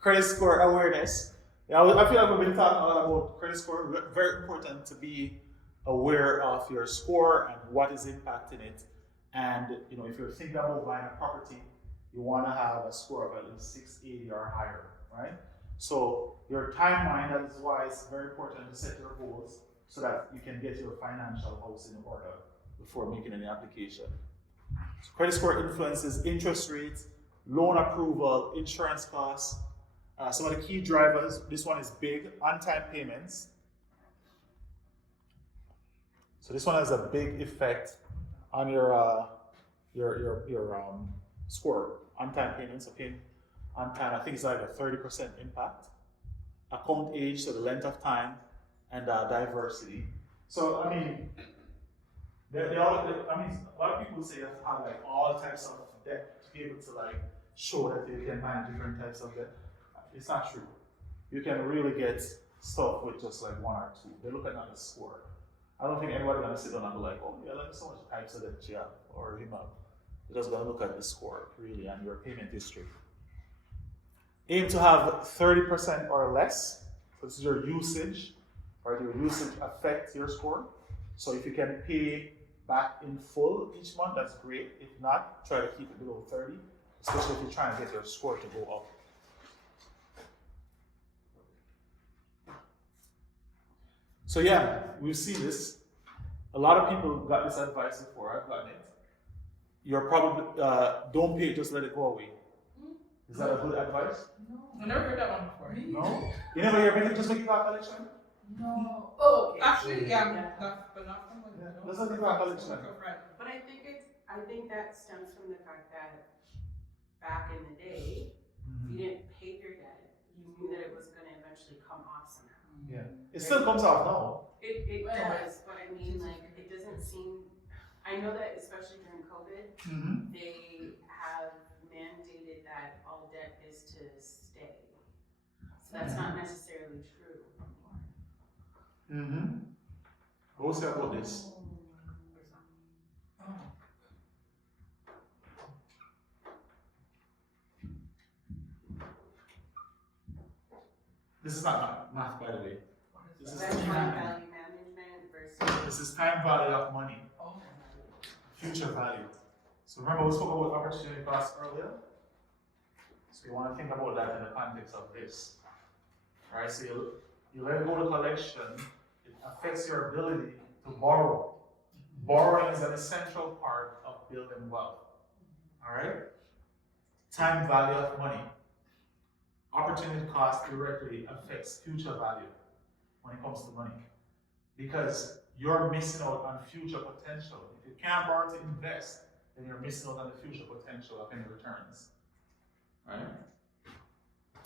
Credit score awareness. Yeah, I feel like we've been talking a lot about credit score. Very important to be aware of your score and what is impacting it. And you know, if you're thinking about buying a property, you want to have a score of at least 680 or higher, right? So your timeline, that is why it's very important to set your goals so that you can get your financial house in order before making any application. So credit score influences interest rates, loan approval, insurance costs. Some of the key drivers, this one is big, on-time payments. So this one has a big effect on your score. On-time payments, okay? On time, I think it's like a 30% impact. Account age, so the length of time, and diversity. So I mean, a lot of people say you have to have like all types of debt to be able to like show that you can manage different types of debt. It's not true. You can really get stuff with just like one or two. They're looking at the score. I don't think anybody's gonna sit down and be like, oh yeah, there's so much types of debt you have or you have. They're just gonna look at the score really and your payment history. Aim to have 30% or less. So this is your usage, or your usage affects your score. So if you can pay back in full each month, that's great. If not, try to keep it below 30, especially if you're trying to get your score to go up. So yeah, we've seen this. A lot of people got this advice before, I've gotten it. you're probably, don't pay it, just let it go away. Is that a good advice? I never heard that one before. No? You never hear anything, just make it back collection? No. Oh, okay. Actually, yeah, Yeah. but not from like, Yeah, no, let's not think from about like collection. a friend. But I think that stems from the fact that back in the day, if you didn't pay your debt, you knew that it was gonna eventually come off somehow. Yeah. It still comes out now. It Yeah. does, but I mean, like, it doesn't seem, I know that especially during COVID, Mm-hmm. they have mandated that all debt is to stay. So that's not necessarily true anymore. Mm-hmm. What was that about this? Oh. This is not math, by the way. This is That's time time. value management versus. This is time value of money, Oh. future value. So remember we spoke about opportunity cost earlier? So you want to think about that in the context of this. Alright, so you let go to collection, it affects your ability to borrow. Borrowing is an essential part of building wealth. Alright? Time value of money. Opportunity cost directly affects future value when it comes to money. Because you're missing out on future potential. If you can't borrow to invest, then you're missing out on the future potential of any returns. Right?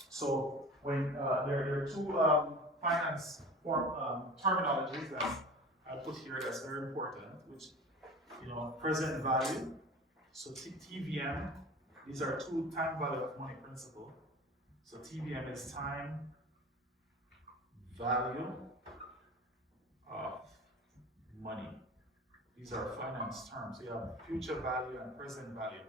So when there are two finance terminologies that I put here that's very important, which present value. So TVM, these are two time value of money principle. So TVM is time value of money. These are finance terms. So you have future value and present value.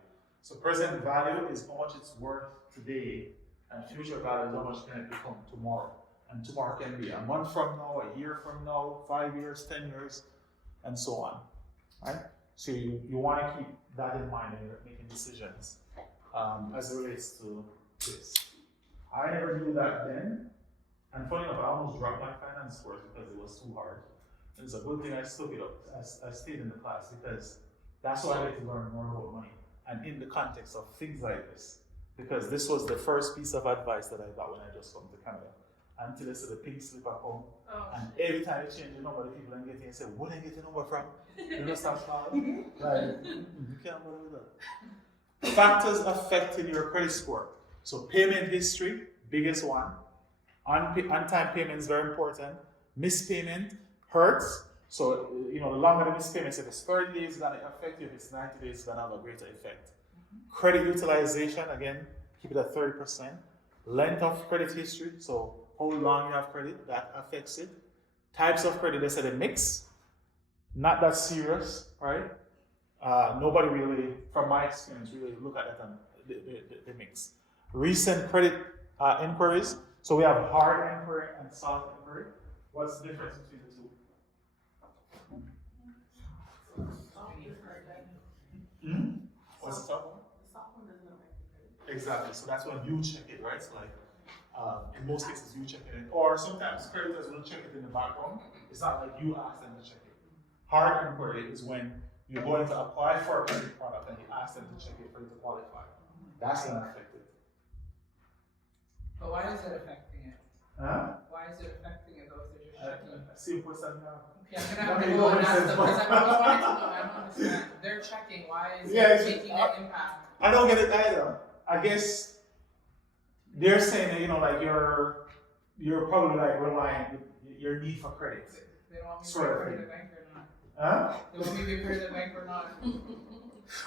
So present value is how much it's worth today, and future value is how much can it become tomorrow. And tomorrow can be a month from now, a year from now, 5 years, 10 years, and so on. Right? So you want to keep that in mind when you're making decisions as it relates to this. I never knew that then, and funny enough, I almost dropped my finance course because it was too hard. It's a good thing I stuck it up. I stayed in the class because that's why I get to learn more about money, and in the context of things like this. Because this was the first piece of advice that I got when I just come to Canada. Until they said the pink slip I come, and every time they change the number, the people then get here and say, "Where did I get the number from?" You know, start calling. Like, you can't believe that. Factors affecting your credit score. So payment history, biggest one. On-time payment is very important. Missed payment hurts. So, the longer the missed payment, if it's 30 days, it's going to affect you. If it's 90 days, it's going to have a greater effect. Credit utilization, again, keep it at 30%. Length of credit history, so how long you have credit, that affects it. Types of credit, they said a mix. Not that serious, right? Nobody really, from my experience, really look at that and the mix. Recent credit inquiries. So we have hard inquiry and soft inquiry. What's the difference between the two? What's the soft one? The soft one doesn't affect the credit. Exactly. So that's when you check it, right? So like, in most cases, you check it, or sometimes creditors will check it in the background. It's not like you ask them to check it. Hard inquiry is when you're going to apply for a credit product and you ask them to check it for you to qualify. That's going to affect it. But why is it affecting it? Huh? Why is it affecting it though if they're just checking? See a question now. Okay, I'm gonna have to go and ask them because I just wanted to know. I don't understand. They're checking. Why is it taking an impact? I don't get it either. I guess they're saying that, like you're probably like relying your need for credit. They don't want me to Sort of pay thing. the bank or not. Huh? They want me to pay the bank or not.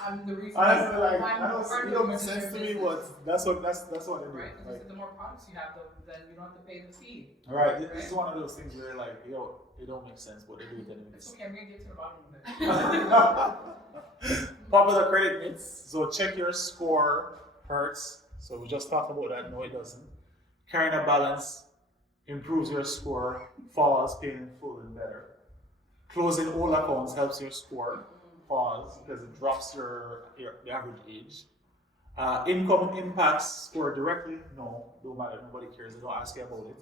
I'm the reason. Honestly, like I'm I don't part it of don't the make sense to me. business. What that's what they do. Right? Because Like, the more products you have, then you don't have to pay the fee. all right, this is one of those things where like it don't make sense, but they do it It's anyways. okay. I'm gonna get to the bottom of it. Popular credit myths. So check your score hurts. So we just talked about that. No, it doesn't. Carrying a balance improves your score. Falls, paying in full and better. Closing all accounts helps your score. Falls because it drops your average age. Income impacts score directly. No, don't matter. Nobody cares. They don't ask you about it.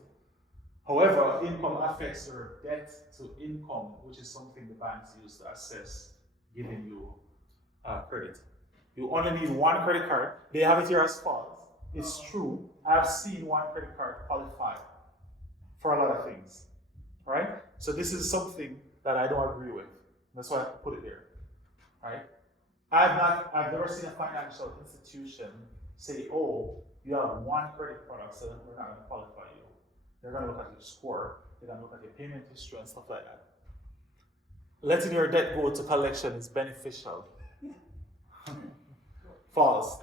However, income affects your debt to income, which is something the banks use to assess giving you credit. You only need one credit card. They have it here as follows. It's true. I've seen one credit card qualify for a lot of things, right? So this is something that I don't agree with. That's why I put it there, right? I've never seen a financial institution say, oh, you have one credit product, so we're not going to qualify you. They're going to look at your score. They're going to look at your payment history and stuff like that. Letting your debt go to collection is beneficial. False.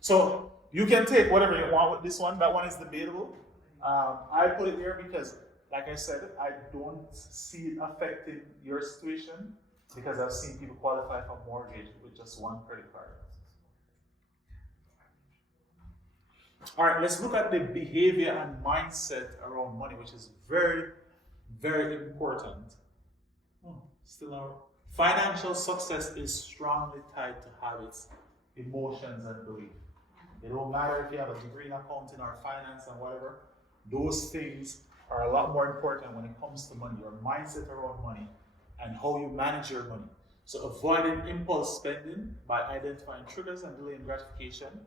So you can take whatever you want with this one. That one is debatable. I put it there because, like I said, I don't see it affecting your situation because I've seen people qualify for mortgage with just one credit card. All right, let's look at the behavior and mindset around money, which is very, very important. Still our financial success is strongly tied to habits, emotions, and belief. It don't matter if you have a degree in accounting or finance and whatever. Those things are a lot more important when it comes to money. Your mindset around money and how you manage your money. So avoiding impulse spending by identifying triggers and delaying gratification.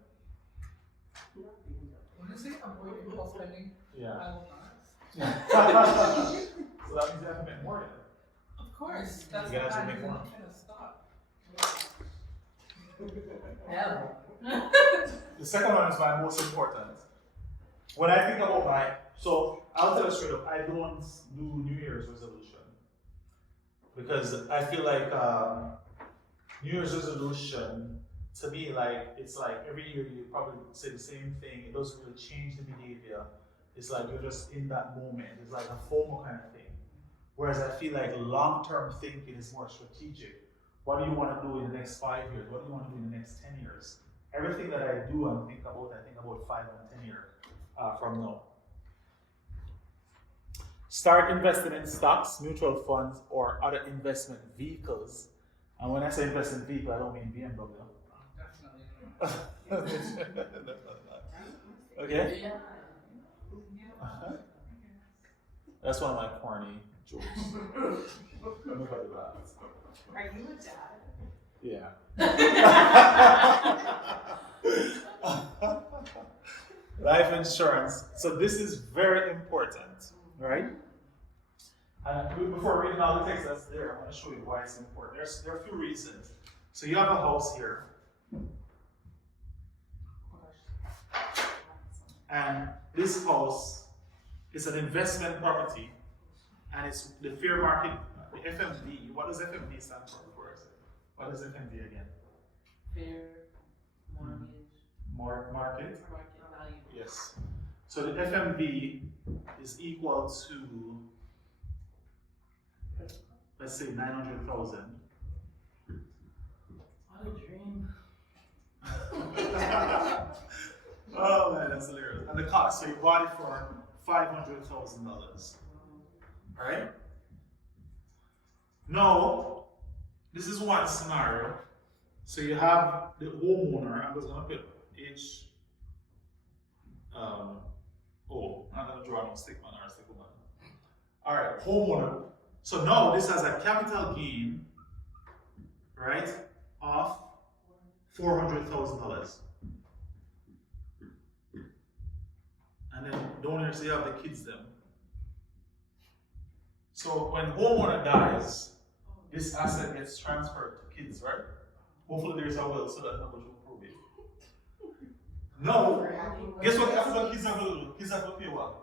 When you say avoid impulse spending, Yeah. I will not. So that means you have to make more. Of course, that's You what guys I'm will make more. not gonna stop. Never. The second one is my most important. When I think about so I'll tell you straight up, I don't do New Year's resolution because I feel like New Year's resolution to me, like it's like every year you probably say the same thing. It doesn't really change the behavior. It's like you're just in that moment. It's like a FOMO kind of thing. Whereas I feel like long-term thinking is more strategic. What do you want to do in the next 5 years? What do you want to do in the next 10 years? Everything that I do and think about 5 and 10 years from now. Start investing in stocks, mutual funds, or other investment vehicles. And when I say investment vehicle, I don't mean BMW. Definitely. Okay? That's one of my corny jokes. Nobody laughs. Are you a dad? Yeah. Life insurance. So this is very important, right? And before reading all the text that's there, I want to show you why it's important. There are a few reasons. So you have a house here. And this house is an investment property, and it's the fair market, the FMV. What does FMV stand for? What is FMV again? Fair mortgage. Market? Market value. Yes. So the FMV is equal to, let's say, 900,000. What a dream. Oh man, that's hilarious. And the cost, so you bought it for $500,000. Alright? Now, this is one scenario. So you have the homeowner, I'm just gonna put H I'm not gonna draw no stick man or a stick woman. Alright, homeowner. So now this has a capital gain, right, of $400,000. And then down here, so you have the kids them. So when homeowner dies, this asset gets transferred to kids, right? Hopefully there's a will so that nobody will prove it. No. Guess what kids are going to do? Kids are going to pay what?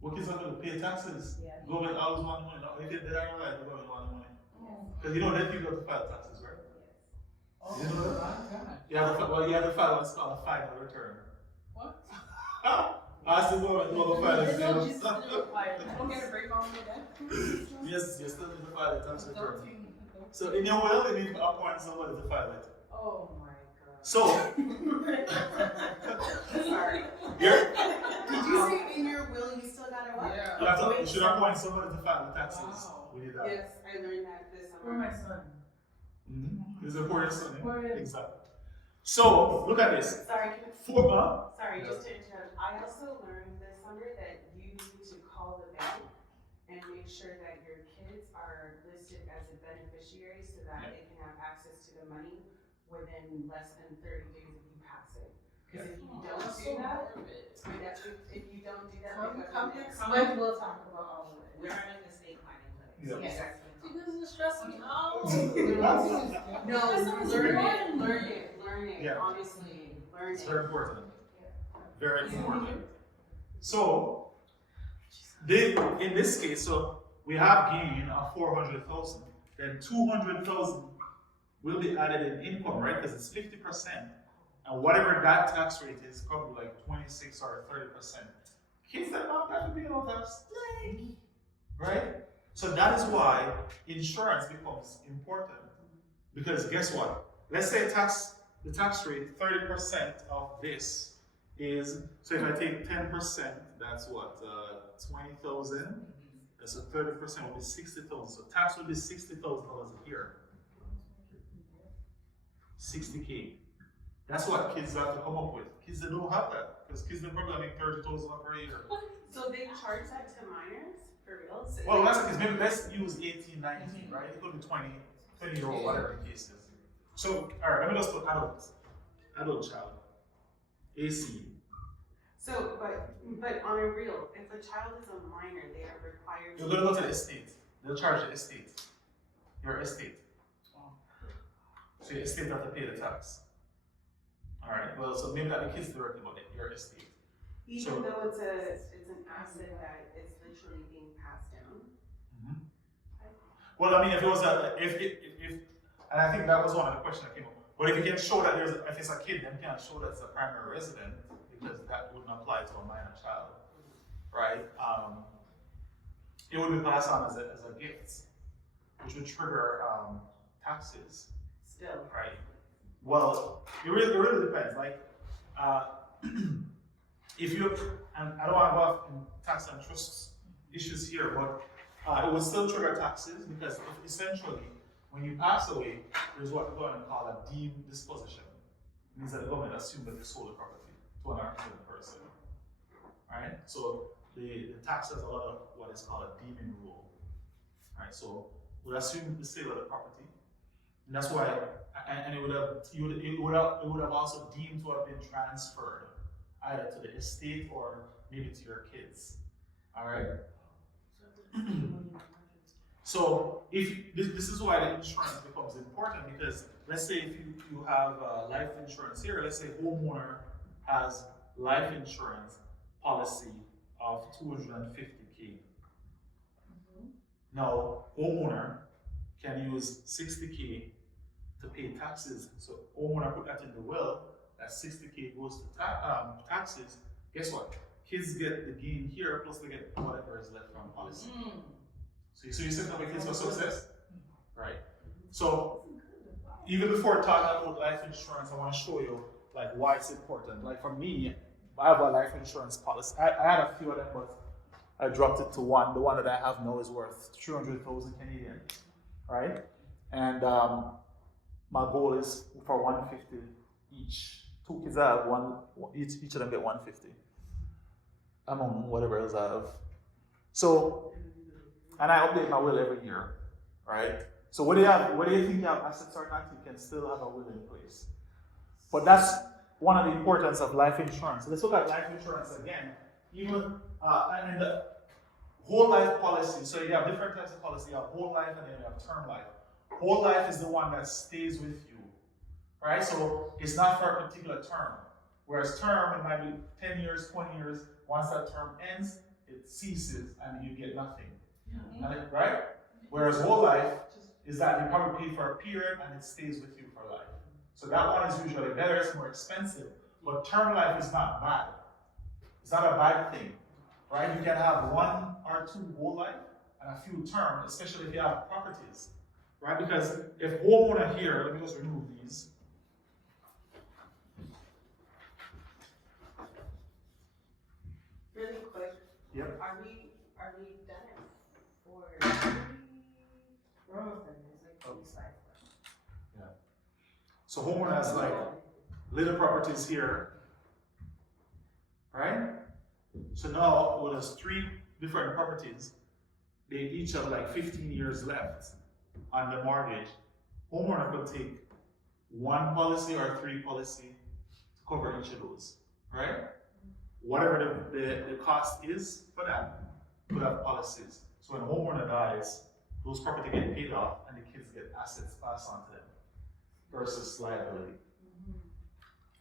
What kids are going to pay taxes? Yeah. Government always want money. No, if they are alive, the government want money. Because you know that people have to file taxes, right? Oh, You know that? my God. You have to file what's called a final return. What? Ask the government to file They a don't sales. just require Don't get a break on me then? Yes, you still need to file a tax return. 13. So in your will, you need to appoint somebody to file it. Oh my god. So, Sorry. you're, Did you say in your will you still gotta what? Yeah. you should appoint somebody to file the taxes. Wow. We need that. Yes, I learned that this For summer. my son. Mm-hmm. It's important, son. For him. Exactly. So, look at this. Sorry, sorry, just to interrupt. I also learned this summer that you need to call the bank and make sure that your kids are listed as a beneficiary so that they can have access access to the money within less than 30 days of you passing. Because if you don't That's do so that, morbid. if you don't do that, Come because next month, we'll talk about all of it. We're running the state planning clinic. Yeah. So Yes. you guys can It doesn't stress me out. no, That sounds learn fun. it, Yeah. honestly, learn It's it. very important. Very important. So, in this case, so we have gain of 400,000, then 200,000 will be added in income, right? Because it's 50%. And whatever that tax rate is, probably like 26 or 30%. Kids that don't have to pay no tax, right? So that is why insurance becomes important. Because guess what? Let's say the tax rate, 30% of this is, so if I take 10%, that's what, 20,000. So 30% will be 60,000. So tax will be $60,000 a year. 60K. That's what kids have to come up with. Kids that don't have that, because kids that probably make 30,000 per year. So they charge that to minors for real? So Well, that's the case. Maybe let's use 18, 19, right? It could be 20 year old, whatever the case is. So, all right, let me just put adult child, AC. So, but on a real, if a child is a minor, they are required to. You're gonna go to the estate. They'll charge the estate. Your estate. So your estate have to pay the tax. All right. Well, so maybe not the kids directly, but your estate. Even though it's an asset that is literally being passed down. Well, I mean, if it was and I think that was one of the questions that came up. But if you can show that if it's a kid, then you can't show that's a primary resident because that wouldn't apply to a minor child, right? It would be passed on as a gift, which would trigger taxes. Still. Right. Well, it really depends. Like, if you, and I don't want to go off in tax and trust issues here, but it would still trigger taxes because essentially, when you pass away, there's what we're going to call a deemed disposition. It means that the government assumes that you sold the property to an unrepresented person. Right? So the tax has a lot of what is called a deeming rule. Right? So we assume the sale of the property. And that's why, and it would have also deemed to have been transferred either to the estate or maybe to your kids. All right. So if this is why the insurance becomes important because let's say if you have life insurance here, let's say homeowner has life insurance policy of 250K. Now homeowner can use 60K to pay taxes. So homeowner put that in the will, that 60K goes to taxes. Guess what? Kids get the gain here, plus they get whatever is left from policy. So you set up a case for success? Right. So even before talking about life insurance, I want to show you like why it's important. Like for me, I have a life insurance policy. I had a few of them, but I dropped it to one. The one that I have now is worth 300,000 Canadian, right? And my goal is for 150 each. Two kids I have each of them get 150. Among whatever else I have. So, and I update my will every year, right? So whether you think you have assets or not, you can still have a will in place. But that's one of the importance of life insurance. So let's look at life insurance again. Even and the whole life policy. So you have different types of policy. You have whole life and then you have term life. Whole life is the one that stays with you, right? So it's not for a particular term. Whereas term, it might be 10 years, 20 years. Once that term ends, it ceases and you get nothing. Right? Whereas whole life is that you probably pay for a period and it stays with you for life. So that one is usually better, it's more expensive. But term life is not bad. It's not a bad thing. Right? You can have one or two whole life and a few term, especially if you have properties. Right? Because if homeowner here, let me just remove these. Really quick. Yep. Are we done it for? We're almost done. There's like 2 slides left. Yeah. So homeowner has like little properties here. Right? So now, well, there's 3 different properties. They each have like 15 years left on the mortgage. homeowner could take one policy or 3 policy to cover each of those, right? Whatever the cost is for that, could have policies. So when a homeowner dies, those property get paid off and the kids get assets passed on to them versus liability.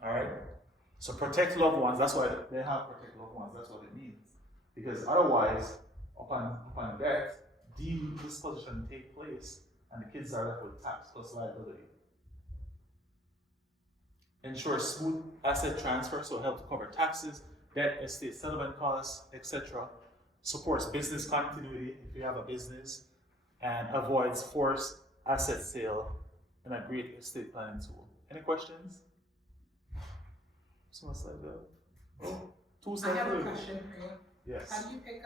All right? So protect loved ones, that's why they have protect loved ones, that's what it means. Because otherwise, upon death, deemed disposition take place and the kids are left with tax plus liability. Ensure smooth asset transfer, so help to cover taxes, debt, estate settlement costs, etc. Supports business continuity if you have a business, and avoids forced asset sale and a great estate planning tool. Any questions? So like that. Oh, 2 I slides. have a question for you. Yes. How do you pick a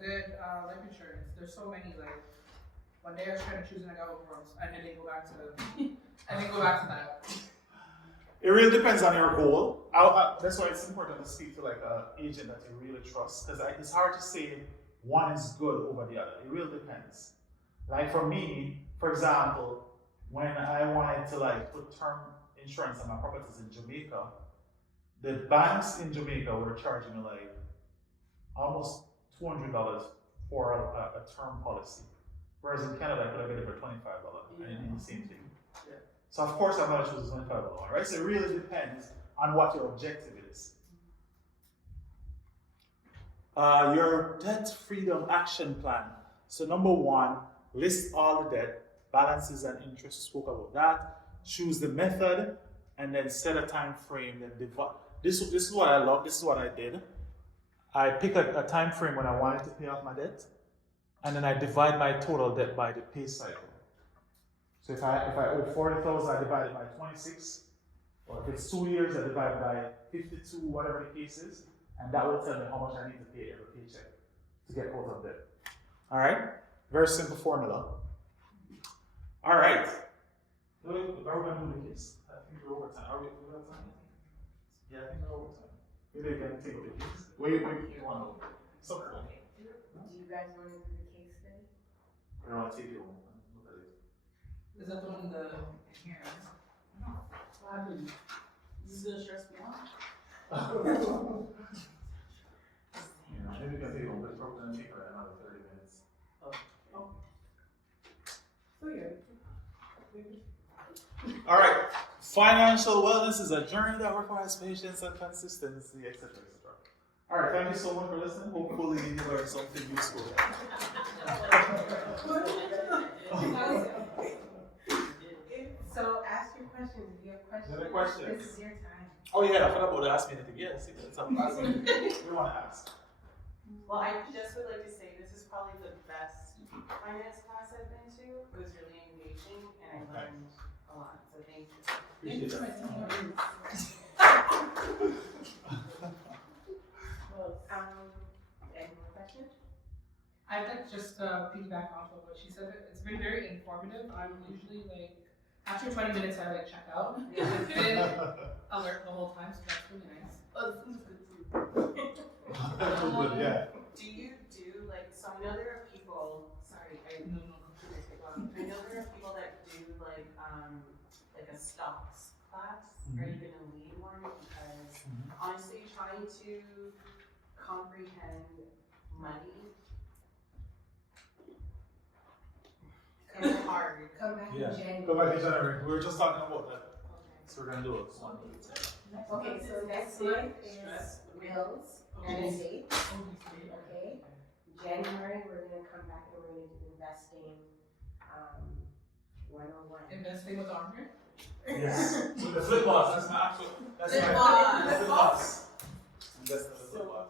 good life insurance? There's so many. Like one day I was trying to choose and I got overwhelmed. I didn't go back to that. It really depends on your goal. That's why it's important to speak to like an agent that you really trust, because it's hard to say one is good over the other. It really depends. Like for me, for example, when I wanted to like put term insurance on my properties in Jamaica, the banks in Jamaica were charging me like almost $200 for a term policy, whereas in Canada I could have got it for $25 and it did the same thing. So of course I'm going to choose the $25 one, right? So it really depends on what your objective is. Your debt freedom action plan. So number 1, list all the debt, balances and interest, spoke about that. Choose the method and then set a time frame. Then divide. This is what I love, this is what I did. I pick a time frame when I wanted to pay off my debt, and then I divide my total debt by the pay cycle. So if I owe 40,000, I divide it by 26, or if it's 2 years, I divide by 52, whatever the case is, and that will tell me how much I need to pay every paycheck to get out of debt. All right, very simple formula. All right, are we going to do the case? I think we're over time. Are we over time? Yeah, I think we're over time. Maybe we can take the case. Wait, you want to? Something. Do you guys want to do the case study? I don't want to take it one. Look at it. Is that the one in the here? What happened? This is gonna stress me out. Yeah, maybe we can take it one, but it's probably going to take like another 30 minutes. So yeah. All right. Financial wellness is a journey that requires patience and consistency, etc., etc. All right. Thank you so much for listening. Hopefully you learned something useful. So ask your questions if you have questions. Any questions? This is your time. Oh yeah, I forgot about to ask me anything. Yes, that's something we want to ask. Well, I just would like to say this is probably the best finance class I've been to. It was really engaging and I learned a lot. So thank you. Appreciate that. Any more questions? I'd like just to piggyback off of what she said. It's been very informative. I'm usually like, after 20 minutes, I like check out. It's been alert the whole time, so that's really nice. Oh, the food's good too. That's good, yeah. Do you do like, so I know there are people, sorry, I know there are people that do like a stocks class. Are you gonna lead one? Because honestly, trying to comprehend money is hard. Come back Yeah. in January. Go back to January. We were just talking about that. So we're going to do it. Okay, so next month is bills and estates. Okay. January, we're gonna come back and we're gonna do investing, 101. Investing with Armor. Yes. So the flip boss, that's my actual, that's Flip my boss. flip boss. Invest in the flip boss.